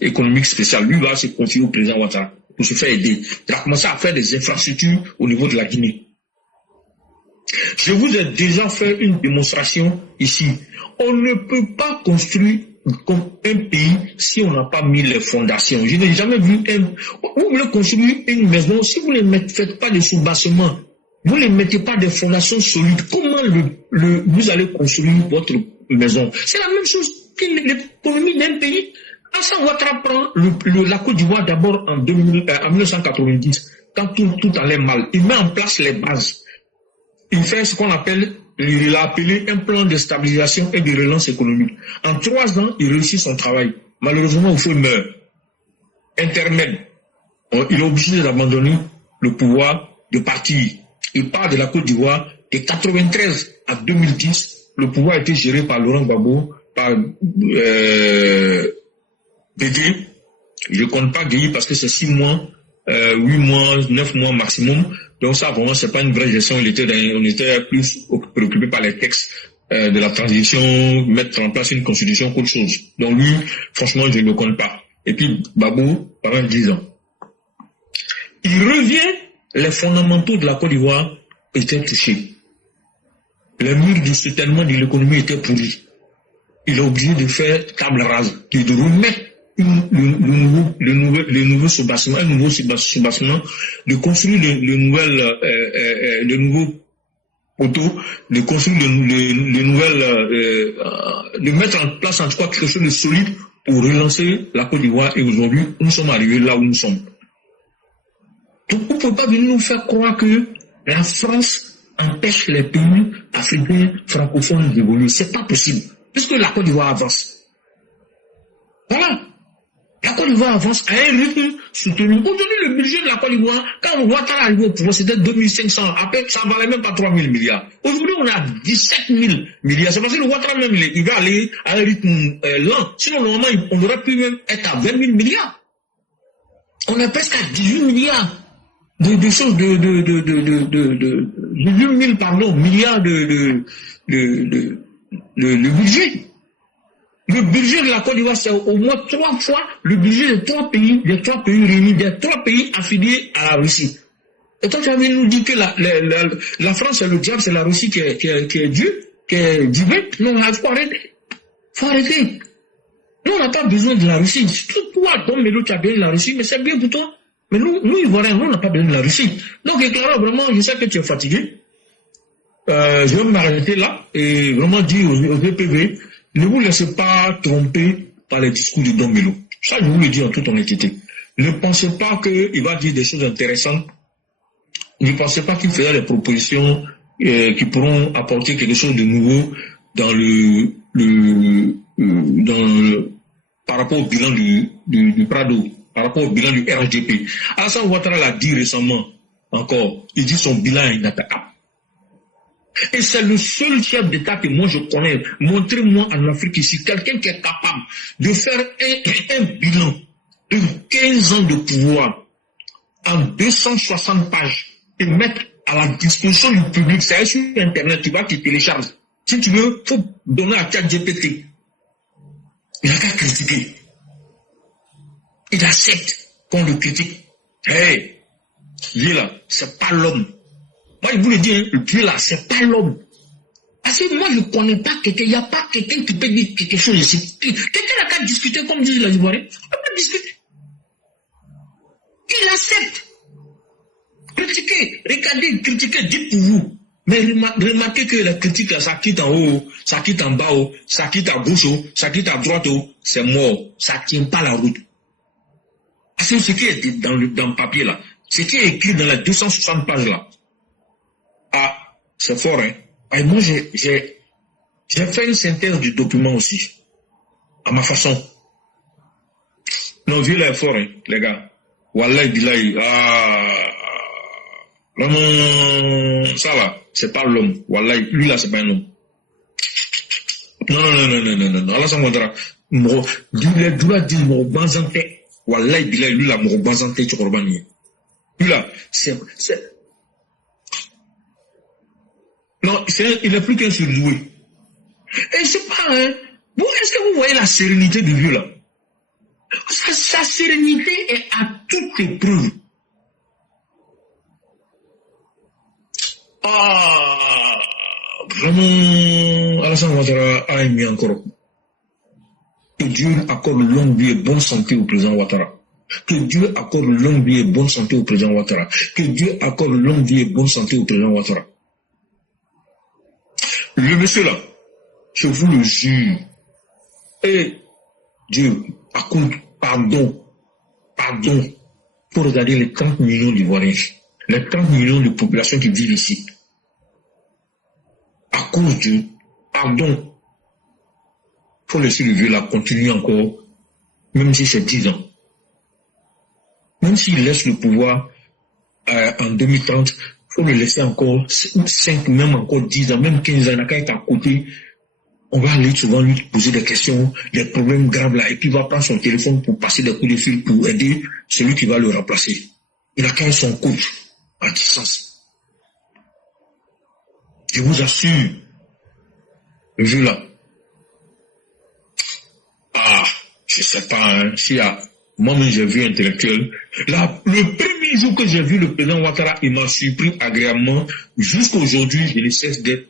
économique spécial. Lui va se confier au président Ouattara pour se faire aider. Il a commencé à faire des infrastructures au niveau de la Guinée. Je vous ai déjà fait une démonstration ici. On ne peut pas construire comme un pays si on n'a pas mis les fondations. Je n'ai jamais vu vous voulez construire une maison, si vous ne faites pas de sous-bassement, vous ne mettez pas des fondations solides, comment vous allez construire votre maison? C'est la même chose que l'économie d'un pays. Alassane Ouattara prend la Côte d'Ivoire d'abord en 1990, quand tout allait mal. Il met en place les bases. il fait ce qu'on appelle, il a appelé un plan de stabilisation et de relance économique. En 3 ans, il réussit son travail. Malheureusement, il meurt. Intermède. Il est obligé d'abandonner le pouvoir, de partir. Il part de la Côte d'Ivoire. De 93 à 2010, le pouvoir a été géré par Laurent Gbagbo, par Bédé. Je ne compte pas Gueye parce que c'est 6 mois, 8 mois, 9 mois maximum. Donc ça, vraiment, c'est pas une vraie gestion. On était plus préoccupé par les textes de la transition, mettre en place une constitution qu'autre chose. Donc lui, franchement, je ne le compte pas. Et puis, Babou, pendant 10 ans. Il revient, les fondamentaux de la Côte d'Ivoire étaient touchés. Les murs de soutènement de l'économie étaient pourris. Il est obligé de faire table rase et de remettre le nouveau soubassement, un nouveau soubassement, de construire le nouveau poteau, de construire de mettre en place en tout cas quelque chose de solide pour relancer la Côte d'Ivoire. Et aujourd'hui, nous sommes arrivés là où nous sommes. Donc, on ne peut pas venir nous faire croire que la France empêche les pays africains francophones d'évoluer. C'est pas possible. Puisque la Côte d'Ivoire avance. Voilà. La Côte d'Ivoire avance à un rythme soutenu. Aujourd'hui, le budget de la Côte d'Ivoire, quand Ouattara arrive au pouvoir, c'était 2500. Après, ça ne valait même pas 3 000 milliards. Aujourd'hui, on a 17 000 milliards. C'est parce que le Ouattara même, il va aller à un rythme lent. Sinon, normalement, on aurait pu même être à 20 000 milliards. On est presque à 18 milliards. De choses de 18 000, pardon, milliards de budget. Le budget de la Côte d'Ivoire, c'est au moins 3 fois le budget des 3 pays réunis, des 3 pays affiliés à la Russie. Et toi, tu avais nous dit que la France, c'est le diable, c'est la Russie qui est Dieu, qui est divin. Non, il faut arrêter. Faut arrêter. Nous, on n'a pas besoin de la Russie. Toi, Dom Melo, tu as bien de la Russie, mais c'est bien pour toi. Mais nous, Ivoiriens, nous, on n'a pas besoin de la Russie. Donc, Clara, vraiment, je sais que tu es fatigué. Je vais m'arrêter là et vraiment dire aux EPV, ne vous laissez pas tromper par les discours de Dom Melo. Ça, je vous le dis en toute honnêteté. Ne pensez pas qu'il va dire des choses intéressantes. Ne pensez pas qu'il fera des propositions qui pourront apporter quelque chose de nouveau dans par rapport au bilan du Prado, par rapport au bilan du RGP. Alassane Ouattara l'a dit récemment encore. Il dit son bilan est inattaquable. Et c'est le seul chef d'État que moi je connais. Montrez-moi en Afrique ici quelqu'un qui est capable de faire un bilan de 15 ans de pouvoir en 260 pages et mettre à la disposition du public. C'est sur Internet, tu vas te télécharger. Si tu veux, il faut donner à ChatGPT. Il n'a qu'à critiquer. Il accepte qu'on le critique. Hey, il est là, c'est pas l'homme. Moi, je vous le dis, hein, le pied là, c'est pas l'homme. Parce que moi, je ne connais pas quelqu'un, il n'y a pas quelqu'un qui peut dire quelque chose ici. Quelqu'un n'a qu'à discuter, comme disent les Ivoiriens. Il n'a pas discuter. Il accepte. Critiquez, regardez, critiquez, dites pour vous. Mais remarquez que la critique, là, ça quitte en haut, ça quitte en bas, ça quitte à gauche, ça quitte à droite, c'est mort. Ça ne tient pas la route. Parce que ce qui est dans le papier là, ce qui est écrit dans les 260 pages là, ah, c'est fort, hein. Et moi, j'ai fait une synthèse du document aussi, à ma façon. Non, vieux là est fort, hein, les gars. Wallah, Bilaï, vraiment, ça là, c'est pas l'homme. Wallah, lui là, c'est pas un homme. Non. Alassane Ouattara, il doit dire mon banzanté. Wallah, Bilaï, lui là, mon banzanté, tu comprends bien. Lui là, c'est... Non, il n'est plus qu'un surdoué. Et c'est pas, hein. Bon, est-ce que vous voyez la sérénité du vieux là? Sa sérénité est à toute épreuve. Ah, vraiment, Alassane Ouattara a émis encore. Que Dieu accorde longue vie et bonne santé au président Ouattara. Que Dieu accorde longue vie et bonne santé au président Ouattara. Que Dieu accorde longue vie et bonne santé au président Ouattara. Le monsieur là, je vous le jure, et Dieu accorde pardon, pour regarder les 30 millions d'Ivoiriens, les 30 millions de populations qui vivent ici. cause du pardon, il faut laisser le vieux là continuer encore, même si c'est 10 ans. Même s'il laisse le pouvoir en 2030, il faut le laisser encore 5, même encore 10 ans, même 15 ans, quand il est à côté, on va aller souvent lui poser des questions, des problèmes graves là, et puis il va prendre son téléphone pour passer des coups de fil pour aider celui qui va le remplacer. Il a quand même son coach à distance. Je vous assure, le jeu là, je sais pas, hein, s'il y a, moi-même j'ai vu intellectuel. Là, le premier jour que j'ai vu le président Ouattara, il m'a surpris agréablement. Jusqu'à aujourd'hui, je ne cesse d'être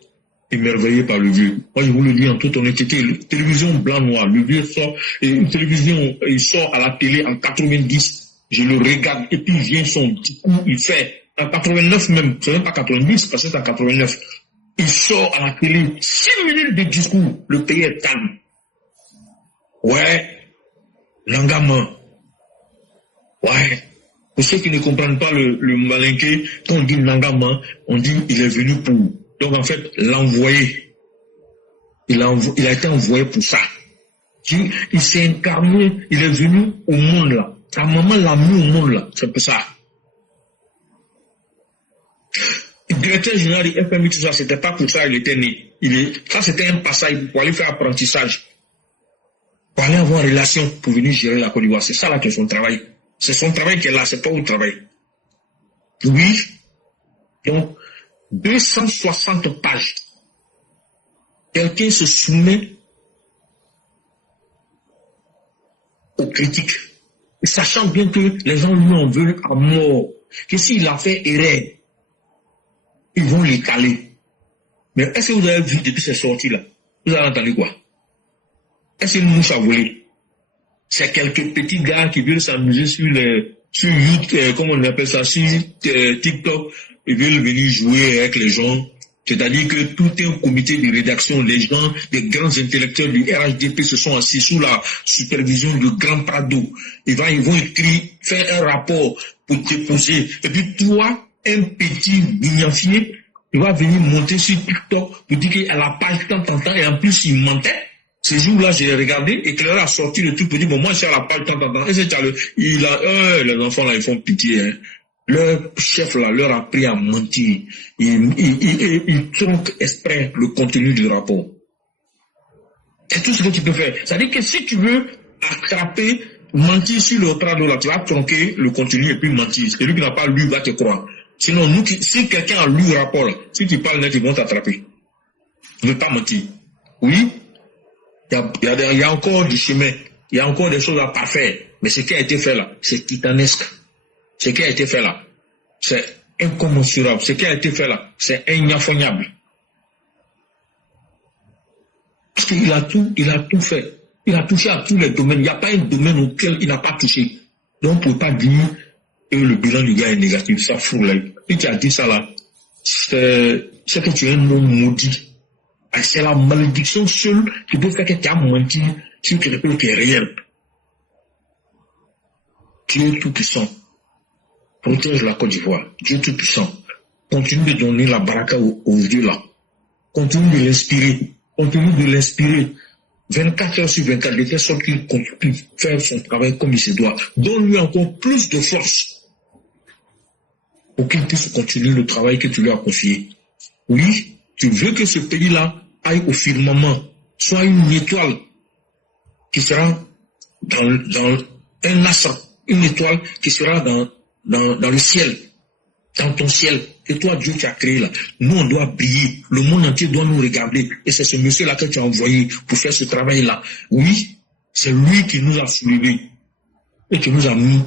émerveillé par le vieux. Moi, je vous le dis en toute honnêteté, télévision blanc-noir, le vieux sort, et une télévision, il sort à la télé en 90, je le regarde, et puis il vient son petit coup, il fait, en 89 même, c'est même pas 90, parce que c'est en 89, il sort à la télé, 6 minutes de discours, le pays est calme. Ouais, l'engagement. Ouais. Pour ceux qui ne comprennent pas le malinqué, quand on dit l'engagement, on dit il est venu pour. Donc en fait, l'envoyer. Il a été envoyé pour ça. Il s'est incarné, il est venu au monde là. Sa maman l'a mis au monde là. C'est pour ça. Le directeur général du FMI, tout ça, c'était pas pour ça il était né. Ça c'était un passage pour aller faire apprentissage. Pour aller avoir une relation pour venir gérer la Côte d'Ivoire. C'est ça là que son travail. C'est son travail qui est là, c'est pas au travail. Oui. Donc, 260 pages. Quelqu'un se soumet aux critiques. Et sachant bien que les gens lui en veulent à mort. Que s'il a fait erreur, ils vont les caler. Mais est-ce que vous avez vu depuis ces sorties-là? Vous avez entendu quoi? Est-ce qu'une mouche a volé? C'est quelques petits gars qui veulent s'amuser sur YouTube, comment on appelle ça, sur TikTok, ils veulent venir jouer avec les gens. C'est-à-dire que tout est un comité de rédaction, les gens, des grands intellectuels du RHDP se sont assis sous la supervision de Grand Prado. Ils vont écrire, faire un rapport pour déposer. Et puis toi, un petit bignafier, il va venir monter sur TikTok pour dire qu'il a la page tant, et en plus il mentait. Ce jour-là, j'ai regardé et Claire a sorti le truc pour dire, bon, moi, je suis à la page tant. Et c'est les enfants là, ils font pitié, hein. Leur chef là, leur a appris à mentir. Ils tronquent exprès le contenu du rapport. C'est tout ce que tu peux faire. C'est-à-dire que si tu veux attraper, mentir sur le Prado là, tu vas tronquer le contenu et puis mentir. Celui qui n'a pas lu va te croire. Sinon, si quelqu'un a lu le rapport là, si tu parles net, ils vont t'attraper. Tu ne veux pas mentir. Oui? Il y a encore du chemin, il y a encore des choses à parfaire, mais ce qui a été fait là, c'est titanesque. Ce qui a été fait là, c'est incommensurable. Ce qui a été fait là, c'est ignafognable. Parce qu'il a tout fait. Il a touché à tous les domaines. Il n'y a pas un domaine auquel il n'a pas touché. Donc, on ne peut pas dire que le bilan du gars est négatif. Ça fout là. Si tu as dit ça là, c'est que tu es un homme maudit. C'est la malédiction seule qui peut faire que tu as menti sur quelque chose qui est réel. Dieu tout-puissant protège la Côte d'Ivoire. Dieu tout-puissant continue de donner la baraka aux vieux là. Continue de l'inspirer. Continue de l'inspirer. 24 heures sur 24, de telle sorte qu'il continue de faire son travail comme il se doit. Donne-lui encore plus de force pour qu'il puisse continuer le travail que tu lui as confié. Oui, tu veux que ce pays-là aille au firmament, soit une étoile qui sera dans un astre, une étoile qui sera dans le ciel, dans ton ciel, que toi Dieu tu as créé là. Nous on doit briller, le monde entier doit nous regarder, et c'est ce monsieur-là que tu as envoyé pour faire ce travail-là. Oui, c'est lui qui nous a soulevés et qui nous a mis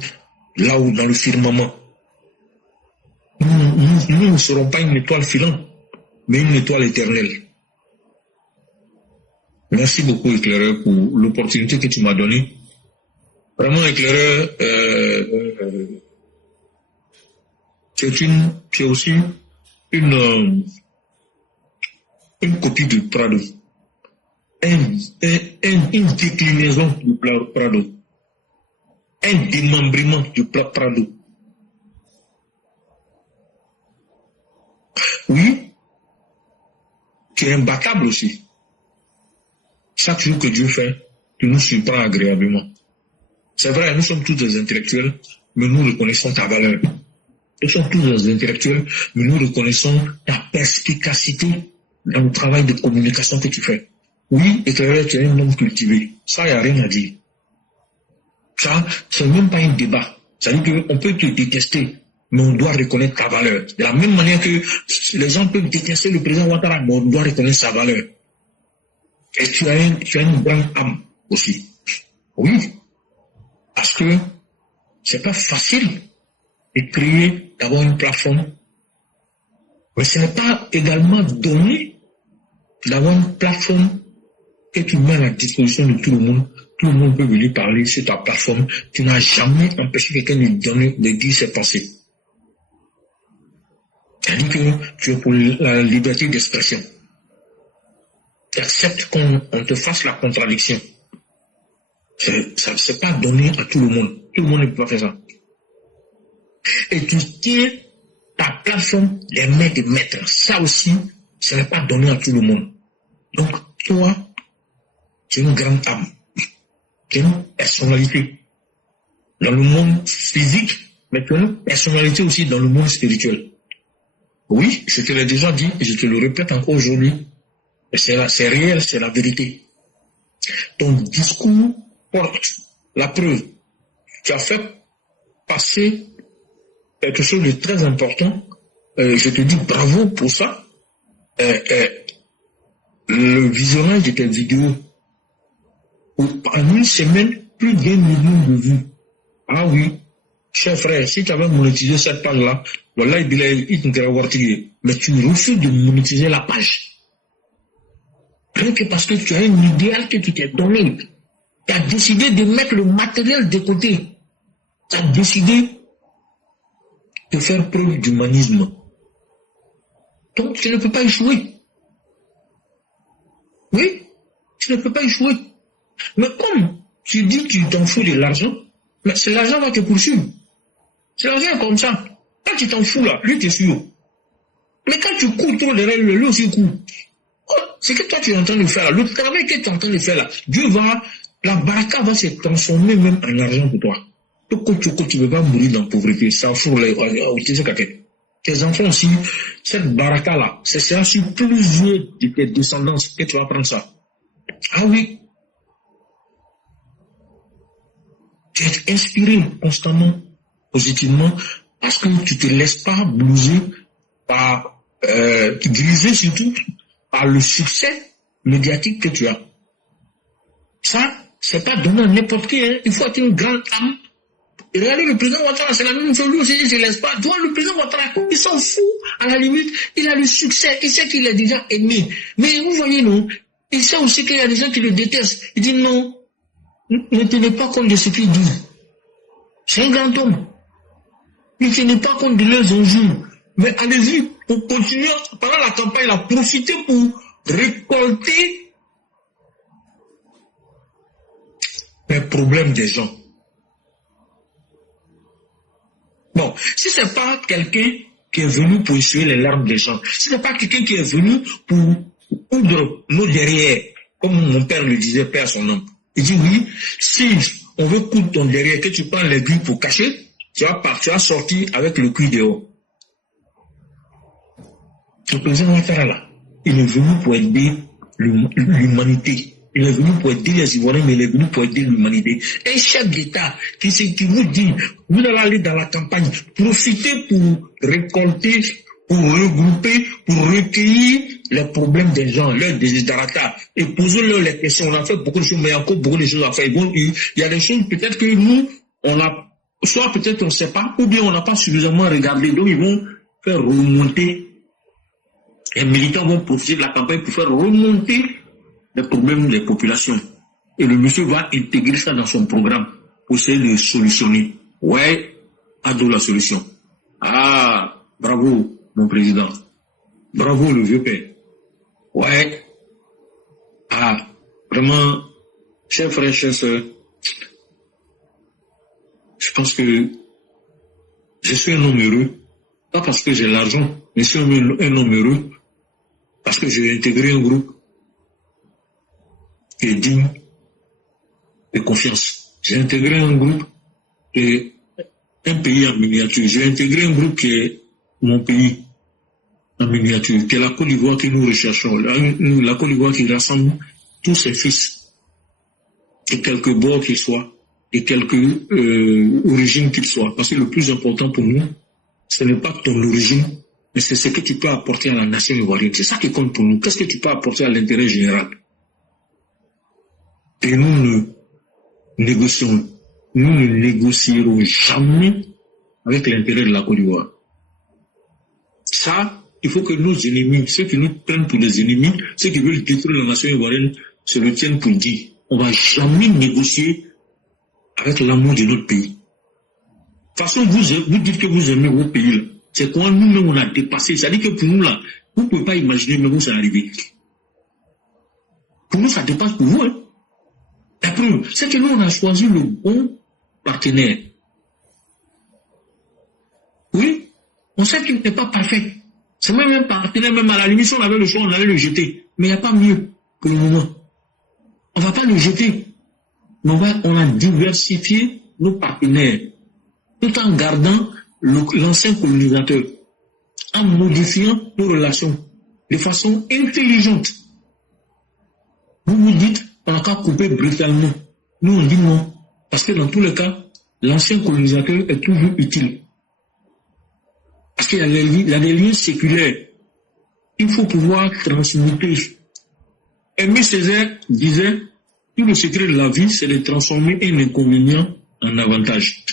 là-haut dans le firmament. Nous ne serons pas une étoile filante, mais une étoile éternelle. Merci beaucoup, Éclaireur, pour l'opportunité que tu m'as donnée. Vraiment, Éclaireur, c'est aussi une copie du Prado. Une déclinaison du Prado. Un démembrement du Prado. Oui, tu tu es imbattable aussi. Chaque jour que Dieu fait, tu nous surprends agréablement. C'est vrai, nous sommes tous des intellectuels, mais nous reconnaissons ta valeur. Nous sommes tous des intellectuels, mais nous reconnaissons ta perspicacité dans le travail de communication que tu fais. Oui, éclaireur, tu es un homme cultivé. Ça, il n'y a rien à dire. Ça, c'est même pas un débat. C'est-à-dire qu'on peut te détester, mais on doit reconnaître ta valeur. De la même manière que les gens peuvent détester le président Ouattara, mais on doit reconnaître sa valeur. Et tu as une grande âme aussi. Oui. Parce que c'est pas facile de créer, d'avoir une plateforme. Mais ce n'est pas également donné d'avoir une plateforme que tu mets à la disposition de tout le monde. Tout le monde peut venir parler sur ta plateforme. Tu n'as jamais empêché quelqu'un de dire ses pensées. C'est-à-dire que tu es pour la liberté d'expression. Tu acceptes qu'on te fasse la contradiction. C'est pas donné à tout le monde. Tout le monde ne peut pas faire ça. Et tu tiens ta plateforme des mains de maître. Ça aussi, ce n'est pas donné à tout le monde. Donc, toi, tu es une grande âme. Tu es une personnalité. Dans le monde physique, mais tu es une personnalité aussi dans le monde spirituel. Oui, je te l'ai déjà dit et je te le répète encore aujourd'hui. C'est réel, c'est la vérité. Ton discours porte la preuve. Tu as fait passer quelque chose de très important. Je te dis bravo pour ça. Le visionnage de tes vidéos, en une semaine, plus d'1 million de vues. Ah oui, cher frère, si tu avais monétisé cette page-là, voilà, il t'intéresse voir. Mais tu refuses de monétiser la page. Rien que parce que tu as un idéal que tu t'es donné. Tu as décidé de mettre le matériel de côté. Tu as décidé de faire preuve d'humanisme. Donc, tu ne peux pas échouer. Oui, tu ne peux pas échouer. Mais comme tu dis que tu t'en fous de l'argent, mais c'est l'argent va te poursuivre. C'est l'argent comme ça. Quand tu t'en fous là, lui te suit. Mais quand tu cours trop derrière lui aussi court. Oh, c'est que toi tu es en train de faire là. Le travail que tu es en train de faire là, Dieu va, la baraka va se transformer même en argent pour toi. Donc tu ne veux pas mourir dans la pauvreté. Ça fout tes enfants aussi, cette baraka là, ce sera sur plusieurs de tes descendants que tu vas prendre ça. Ah oui. Tu es inspiré constamment, positivement, parce que tu ne te laisses pas blouser par, griser surtout par le succès médiatique que tu as. Ça, c'est pas donné à n'importe qui, hein. Il faut être une grande âme. Et regardez le président Ouattara, c'est la même chose, lui aussi, il ne se laisse pas. Tu vois, le président Ouattara, il s'en fout, à la limite, il a le succès, il sait qu'il est déjà aimé. Mais vous voyez, non, il sait aussi qu'il y a des gens qui le détestent. Il dit non, ne tenez pas compte de ce qu'il dit. C'est un grand homme. Ne tenez pas compte de leurs injures. Mais allez-y, pour continuer, pendant la campagne, il a profité pour récolter les problèmes des gens. Bon, si ce n'est pas quelqu'un qui est venu pour essuyer les larmes des gens, si ce n'est pas quelqu'un qui est venu pour coudre nos derrière, comme mon père le disait, père son nom. Il dit oui, si on veut coudre ton derrière, que tu prends l'aiguille pour cacher, tu vas sortir avec le cul dehors. Le président Ouattara là, il est venu pour aider l'humanité. Il est venu pour aider les Ivoiriens, mais il est venu pour aider l'humanité. Un chef d'État qui vous dit, vous allez aller dans la campagne, profitez pour récolter, pour regrouper, pour recueillir les problèmes des gens, leurs désirata, et poser-leur les questions. On a fait beaucoup de choses, mais il y a encore beaucoup de choses à faire. Il y a des choses peut-être que nous, on a, soit peut-être on ne sait pas, ou bien on n'a pas suffisamment regardé. Donc ils vont faire remonter. Les militants vont profiter de la campagne pour faire remonter les problèmes des populations. Et le monsieur va intégrer ça dans son programme pour essayer de solutionner. Ouais, ado la solution. Ah, bravo, mon président. Bravo, le vieux père. Ouais. Ah, vraiment, chers frères, chers sœurs, je pense que je suis un homme heureux. Pas parce que j'ai l'argent, mais je suis un homme heureux Parce que j'ai intégré un groupe qui est digne de confiance. J'ai intégré un groupe qui est un pays en miniature. J'ai intégré un groupe qui est mon pays en miniature, qui est la Côte d'Ivoire que nous recherchons. La Côte d'Ivoire qui rassemble tous ses fils, et quelques bords qu'ils soient, et quelques origines qu'ils soient. Parce que le plus important pour nous, ce n'est pas ton origine, mais c'est ce que tu peux apporter à la nation ivoirienne. C'est ça qui compte pour nous. Qu'est-ce que tu peux apporter à l'intérêt général? Et nous ne négocierons jamais avec l'intérêt de la Côte d'Ivoire. Ça, il faut que nos ennemis, ceux qui nous prennent pour des ennemis, ceux qui veulent détruire la nation ivoirienne, se le tiennent pour dire. On ne va jamais négocier avec l'amour de notre pays. De toute façon, vous dites que vous aimez votre pays, là. C'est quand nous-mêmes on a dépassé. C'est-à-dire que pour nous, là, vous ne pouvez pas imaginer mais où ça arrive. Pour nous, ça dépasse pour vous. Hein. La preuve, c'est que nous, on a choisi le bon partenaire. Oui, on sait qu'il n'est pas parfait. C'est même un partenaire, même à la limite, si on avait le choix, on allait le jeter. Mais il n'y a pas mieux pour le moment. On ne va pas le jeter. Mais on a diversifié nos partenaires, tout en gardant l'ancien colonisateur, en modifiant nos relations de façon intelligente. Vous vous dites, on n'a qu'à couper brutalement. Nous, on dit non. Parce que dans tous les cas, l'ancien colonisateur est toujours utile. Parce qu'il y a des liens séculaires. Il faut pouvoir transmuter. Aimé Césaire disait, tout le secret de la vie, c'est de transformer un inconvénient en avantage.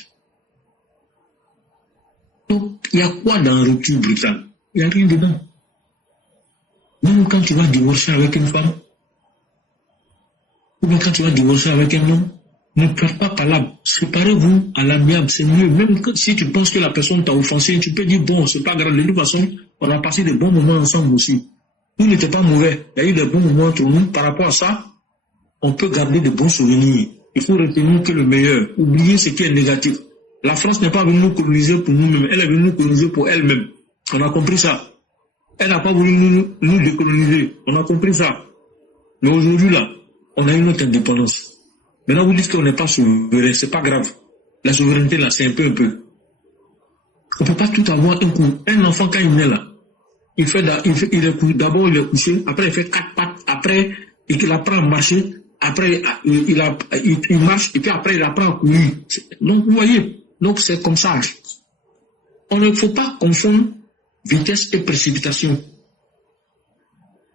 Donc, il y a quoi dans la rupture brutale? Il n'y a rien dedans. Même quand tu vas divorcer avec une femme, ou bien quand tu vas divorcer avec un homme, ne pleure pas palabre. Séparez-vous à l'amiable, c'est mieux. Même si tu penses que la personne t'a offensé, tu peux dire, bon, c'est pas grave. De toute façon, on a passé de bons moments ensemble aussi. Nous n'étions pas mauvais. Il y a eu des bons moments entre nous. Par rapport à ça, on peut garder de bons souvenirs. Il faut retenir que le meilleur. Oubliez ce qui est négatif. La France n'est pas venue nous coloniser pour nous-mêmes. Elle est venue nous coloniser pour elle-même. On a compris ça. Elle n'a pas voulu nous décoloniser. On a compris ça. Mais aujourd'hui, là, on a une autre indépendance. Maintenant, vous dites qu'on n'est pas souverain. C'est pas grave. La souveraineté, là, c'est un peu. On ne peut pas tout avoir un coup. Un enfant, quand il naît là, d'abord il est couché, après il fait 4 pattes, après il apprend à marcher, après il marche, et puis après il apprend à courir. Donc, vous voyez, donc c'est comme ça. On ne faut pas confondre vitesse et précipitation.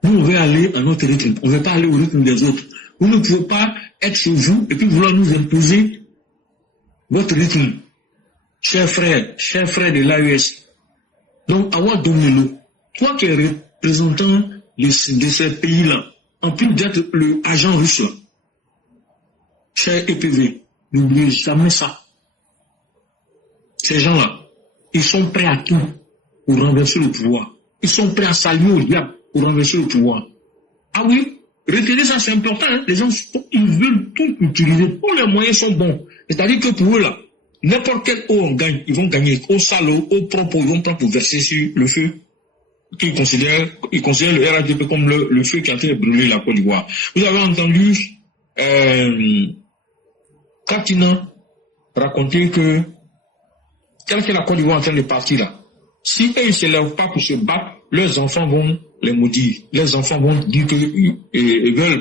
Nous, on veut aller à notre rythme. On ne veut pas aller au rythme des autres. Vous ne pouvez pas être chez vous et puis vouloir nous imposer votre rythme. Chers frères de l'AES. Donc, Awa Domelo, toi qui es représentant de ces pays-là, en plus d'être le agent russe là, cher EPV, n'oubliez jamais ça. Ces gens-là, ils sont prêts à tout pour renverser le pouvoir. Ils sont prêts à s'allier au diable pour renverser le pouvoir. Ah oui, retenez ça, c'est important. Hein? Les gens, ils veulent tout utiliser. Tous les moyens sont bons. C'est-à-dire que pour eux, là, n'importe quelle eau on gagne, ils vont gagner. Eau sale, eau propre, ils vont prendre pour verser sur le feu. Ils considèrent le RADP comme le feu qui a fait brûler la Côte d'Ivoire. Vous avez entendu Katina raconter que telle que la Côte d'Ivoire est en train de partir là, si eux ne se lèvent pas pour se battre, leurs enfants vont les maudire. Les enfants vont dire que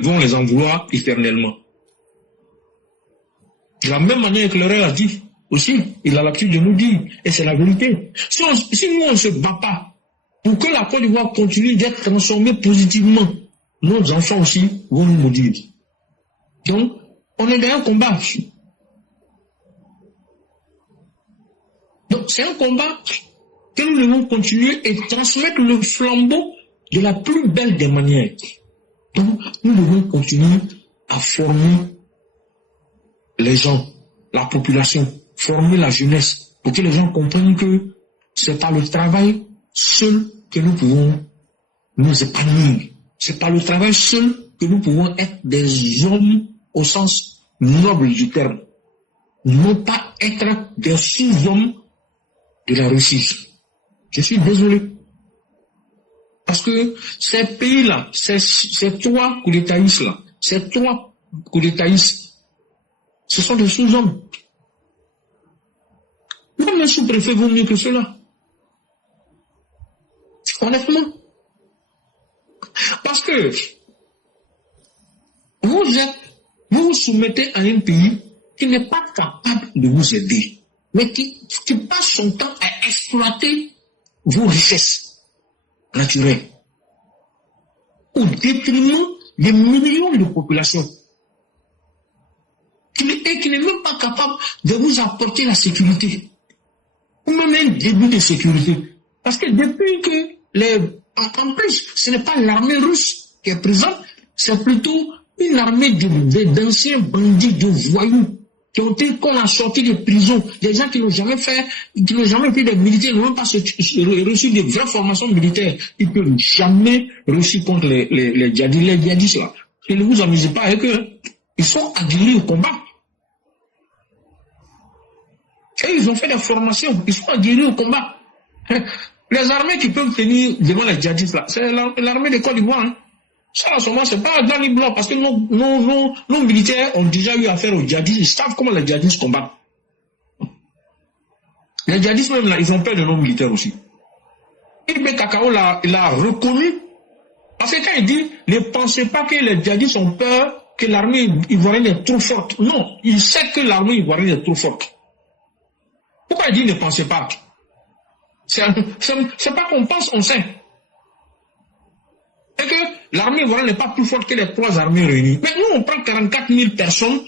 vont les en vouloir éternellement. De la même manière que le roi a dit aussi, il a l'habitude de nous dire, et c'est la vérité. Si nous on ne se bat pas pour que la Côte d'Ivoire continue d'être transformée positivement, nos enfants aussi vont nous maudire. Donc, on est dans un combat. Donc, c'est un combat que nous devons continuer et transmettre le flambeau de la plus belle des manières. Donc, nous devons continuer à former les gens, la population, former la jeunesse, pour que les gens comprennent que c'est par le travail seul que nous pouvons nous épanouir. C'est par le travail seul que nous pouvons être des hommes au sens noble du terme. Non pas être des sous-hommes de la Russie. Je suis désolé. Parce que ces pays-là, ces trois coups d'étatistes-là, ces trois coups d'étatistes, ce sont des sous-hommes. Même les sous-préfets vont mieux que cela. Honnêtement. Parce que vous vous soumettez à un pays qui n'est pas capable de vous aider, mais qui passe son temps à exploiter vos richesses naturelles au détriment des millions de populations et qui n'est même pas capable de vous apporter la sécurité ou même un début de sécurité. Parce que depuis que en plus, ce n'est pas l'armée russe qui est présente, c'est plutôt une armée d'anciens bandits, de voyous, qu'on a sorti des prisons, des gens qui n'ont jamais été des militaires, n'ont même pas reçu de vraies formations militaires. Ils ne peuvent jamais réussir contre les djihadistes. Les djihadistes là, et ne vous amusez pas avec eux. Ils sont aguerris au combat. Et ils ont fait des formations, ils sont aguerris au combat. Les armées qui peuvent tenir devant les djihadistes là, c'est l'armée de Côte d'Ivoire. Hein. Ça, en ce moment, c'est pas Danny Blanc, parce que nos militaires ont déjà eu affaire aux djihadistes, ils savent comment les djihadistes combattent. Les djihadistes même là, ils ont peur de nos militaires aussi. Ibn Kakao l'a reconnu, parce que quand il dit, ne pensez pas que les djihadistes ont peur que l'armée ivoirienne est trop forte. Non, il sait que l'armée ivoirienne est trop forte. Pourquoi il dit ne pensez pas? C'est pas qu'on pense, on sait. Et que l'armée ivoirienne n'est pas plus forte que les trois armées réunies. Mais nous, on prend 44 000 personnes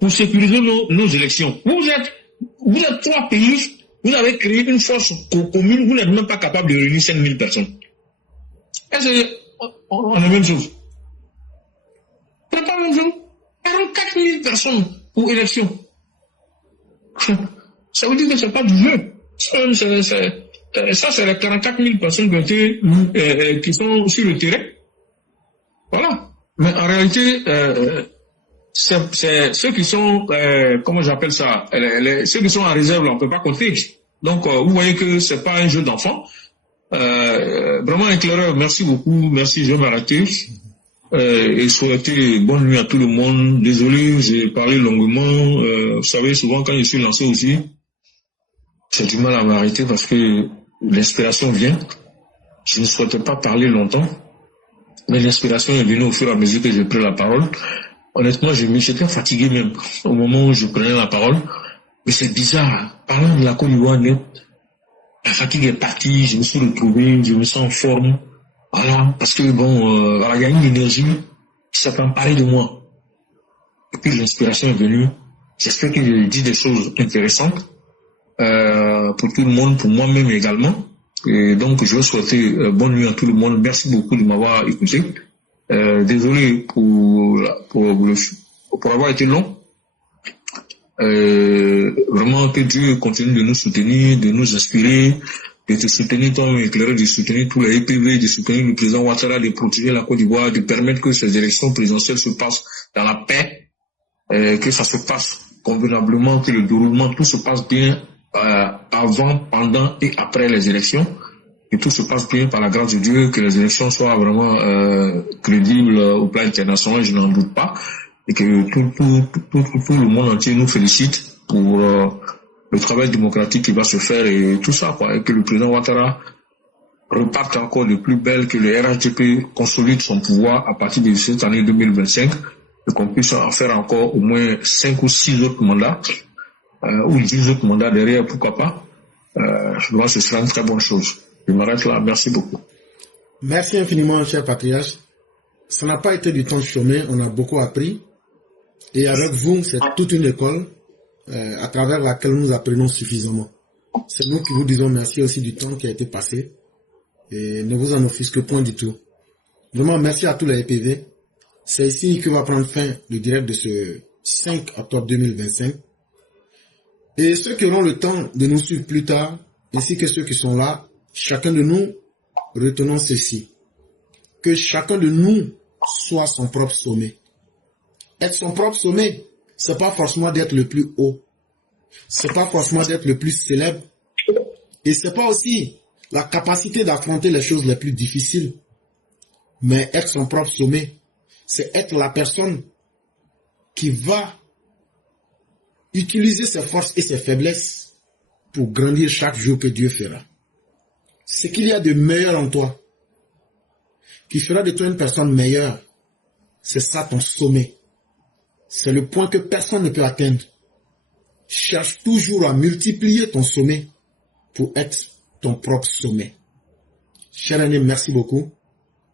pour sécuriser nos élections. Vous êtes trois pays, vous avez créé une force commune, vous n'êtes même pas capable de réunir 5 000 personnes. Est-ce qu'on a la même chose? C'est pas la même chose. 44 000 personnes pour élection. Ça veut dire que c'est pas du jeu. Ça, c'est les 44 000 personnes qui sont sur le terrain. Voilà. Mais en réalité, c'est ceux qui sont, comment j'appelle ça, ceux qui sont en réserve, là, on ne peut pas compter. Donc, vous voyez que c'est pas un jeu d'enfant. Vraiment éclaireur, merci beaucoup. Merci, je vais m'arrêter. Et souhaiter bonne nuit à tout le monde. Désolé, j'ai parlé longuement. Vous savez, souvent quand je suis lancé aussi, j'ai du mal à m'arrêter parce que l'inspiration vient. Je ne souhaitais pas parler longtemps, mais l'inspiration est venue au fur et à mesure que j'ai pris la parole. Honnêtement, j'étais fatigué même au moment où je prenais la parole. Mais c'est bizarre. Parlant de la Côte d'Ivoire, la fatigue est partie, je me suis retrouvé, je me sens en forme. Voilà, parce que bon, il y a une énergie qui s'est emparée de moi. Et puis l'inspiration est venue. J'espère que je dis des choses intéressantes. Pour tout le monde, pour moi-même également. Et donc, je veux souhaiter bonne nuit à tout le monde. Merci beaucoup de m'avoir écouté. Désolé pour avoir été long. Vraiment que Dieu continue de nous soutenir, de nous inspirer, de te soutenir toi-même éclairé, de soutenir tous les EPV, de soutenir le président Ouattara, de protéger la Côte d'Ivoire, de permettre que ces élections présidentielles se passent dans la paix, que ça se passe convenablement, que le déroulement, tout se passe bien avant, pendant et après les élections, que tout se passe bien par la grâce de Dieu, que les élections soient vraiment crédibles au plan international, je n'en doute pas, et que tout le monde entier nous félicite pour le travail démocratique qui va se faire et tout ça, quoi, et que le président Ouattara reparte encore de plus belle, que le RHDP consolide son pouvoir à partir de cette année 2025, et qu'on puisse en faire encore au moins 5 ou 6 autres mandats, ou 10 autres mandats derrière, pourquoi pas. Je pense que ce sera une très bonne chose. Je m'arrête là, merci beaucoup. Merci infiniment, cher patriarche. Ça n'a pas été du temps chômé, on a beaucoup appris. Et avec vous, c'est toute une école à travers laquelle nous apprenons suffisamment. C'est nous qui vous disons merci aussi du temps qui a été passé. Et ne vous en offusquez point du tout. Vraiment, merci à tous les EPV. C'est ici que va prendre fin le direct de ce 5 octobre 2025. Et ceux qui auront le temps de nous suivre plus tard, ainsi que ceux qui sont là, chacun de nous, retenons ceci. Que chacun de nous soit son propre sommet. Être son propre sommet, c'est pas forcément d'être le plus haut. C'est pas forcément d'être le plus célèbre. Et c'est pas aussi la capacité d'affronter les choses les plus difficiles. Mais être son propre sommet, c'est être la personne qui va utiliser ses forces et ses faiblesses pour grandir chaque jour que Dieu fera. Ce qu'il y a de meilleur en toi, qui fera de toi une personne meilleure, c'est ça ton sommet. C'est le point que personne ne peut atteindre. Cherche toujours à multiplier ton sommet pour être ton propre sommet. Cher ami, merci beaucoup.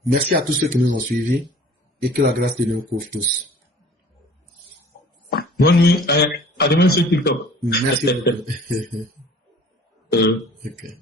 Merci à tous ceux qui nous ont suivis et que la grâce de Dieu nous couvre tous. Bonne nuit. À demain sur TikTok. Merci beaucoup. Okay.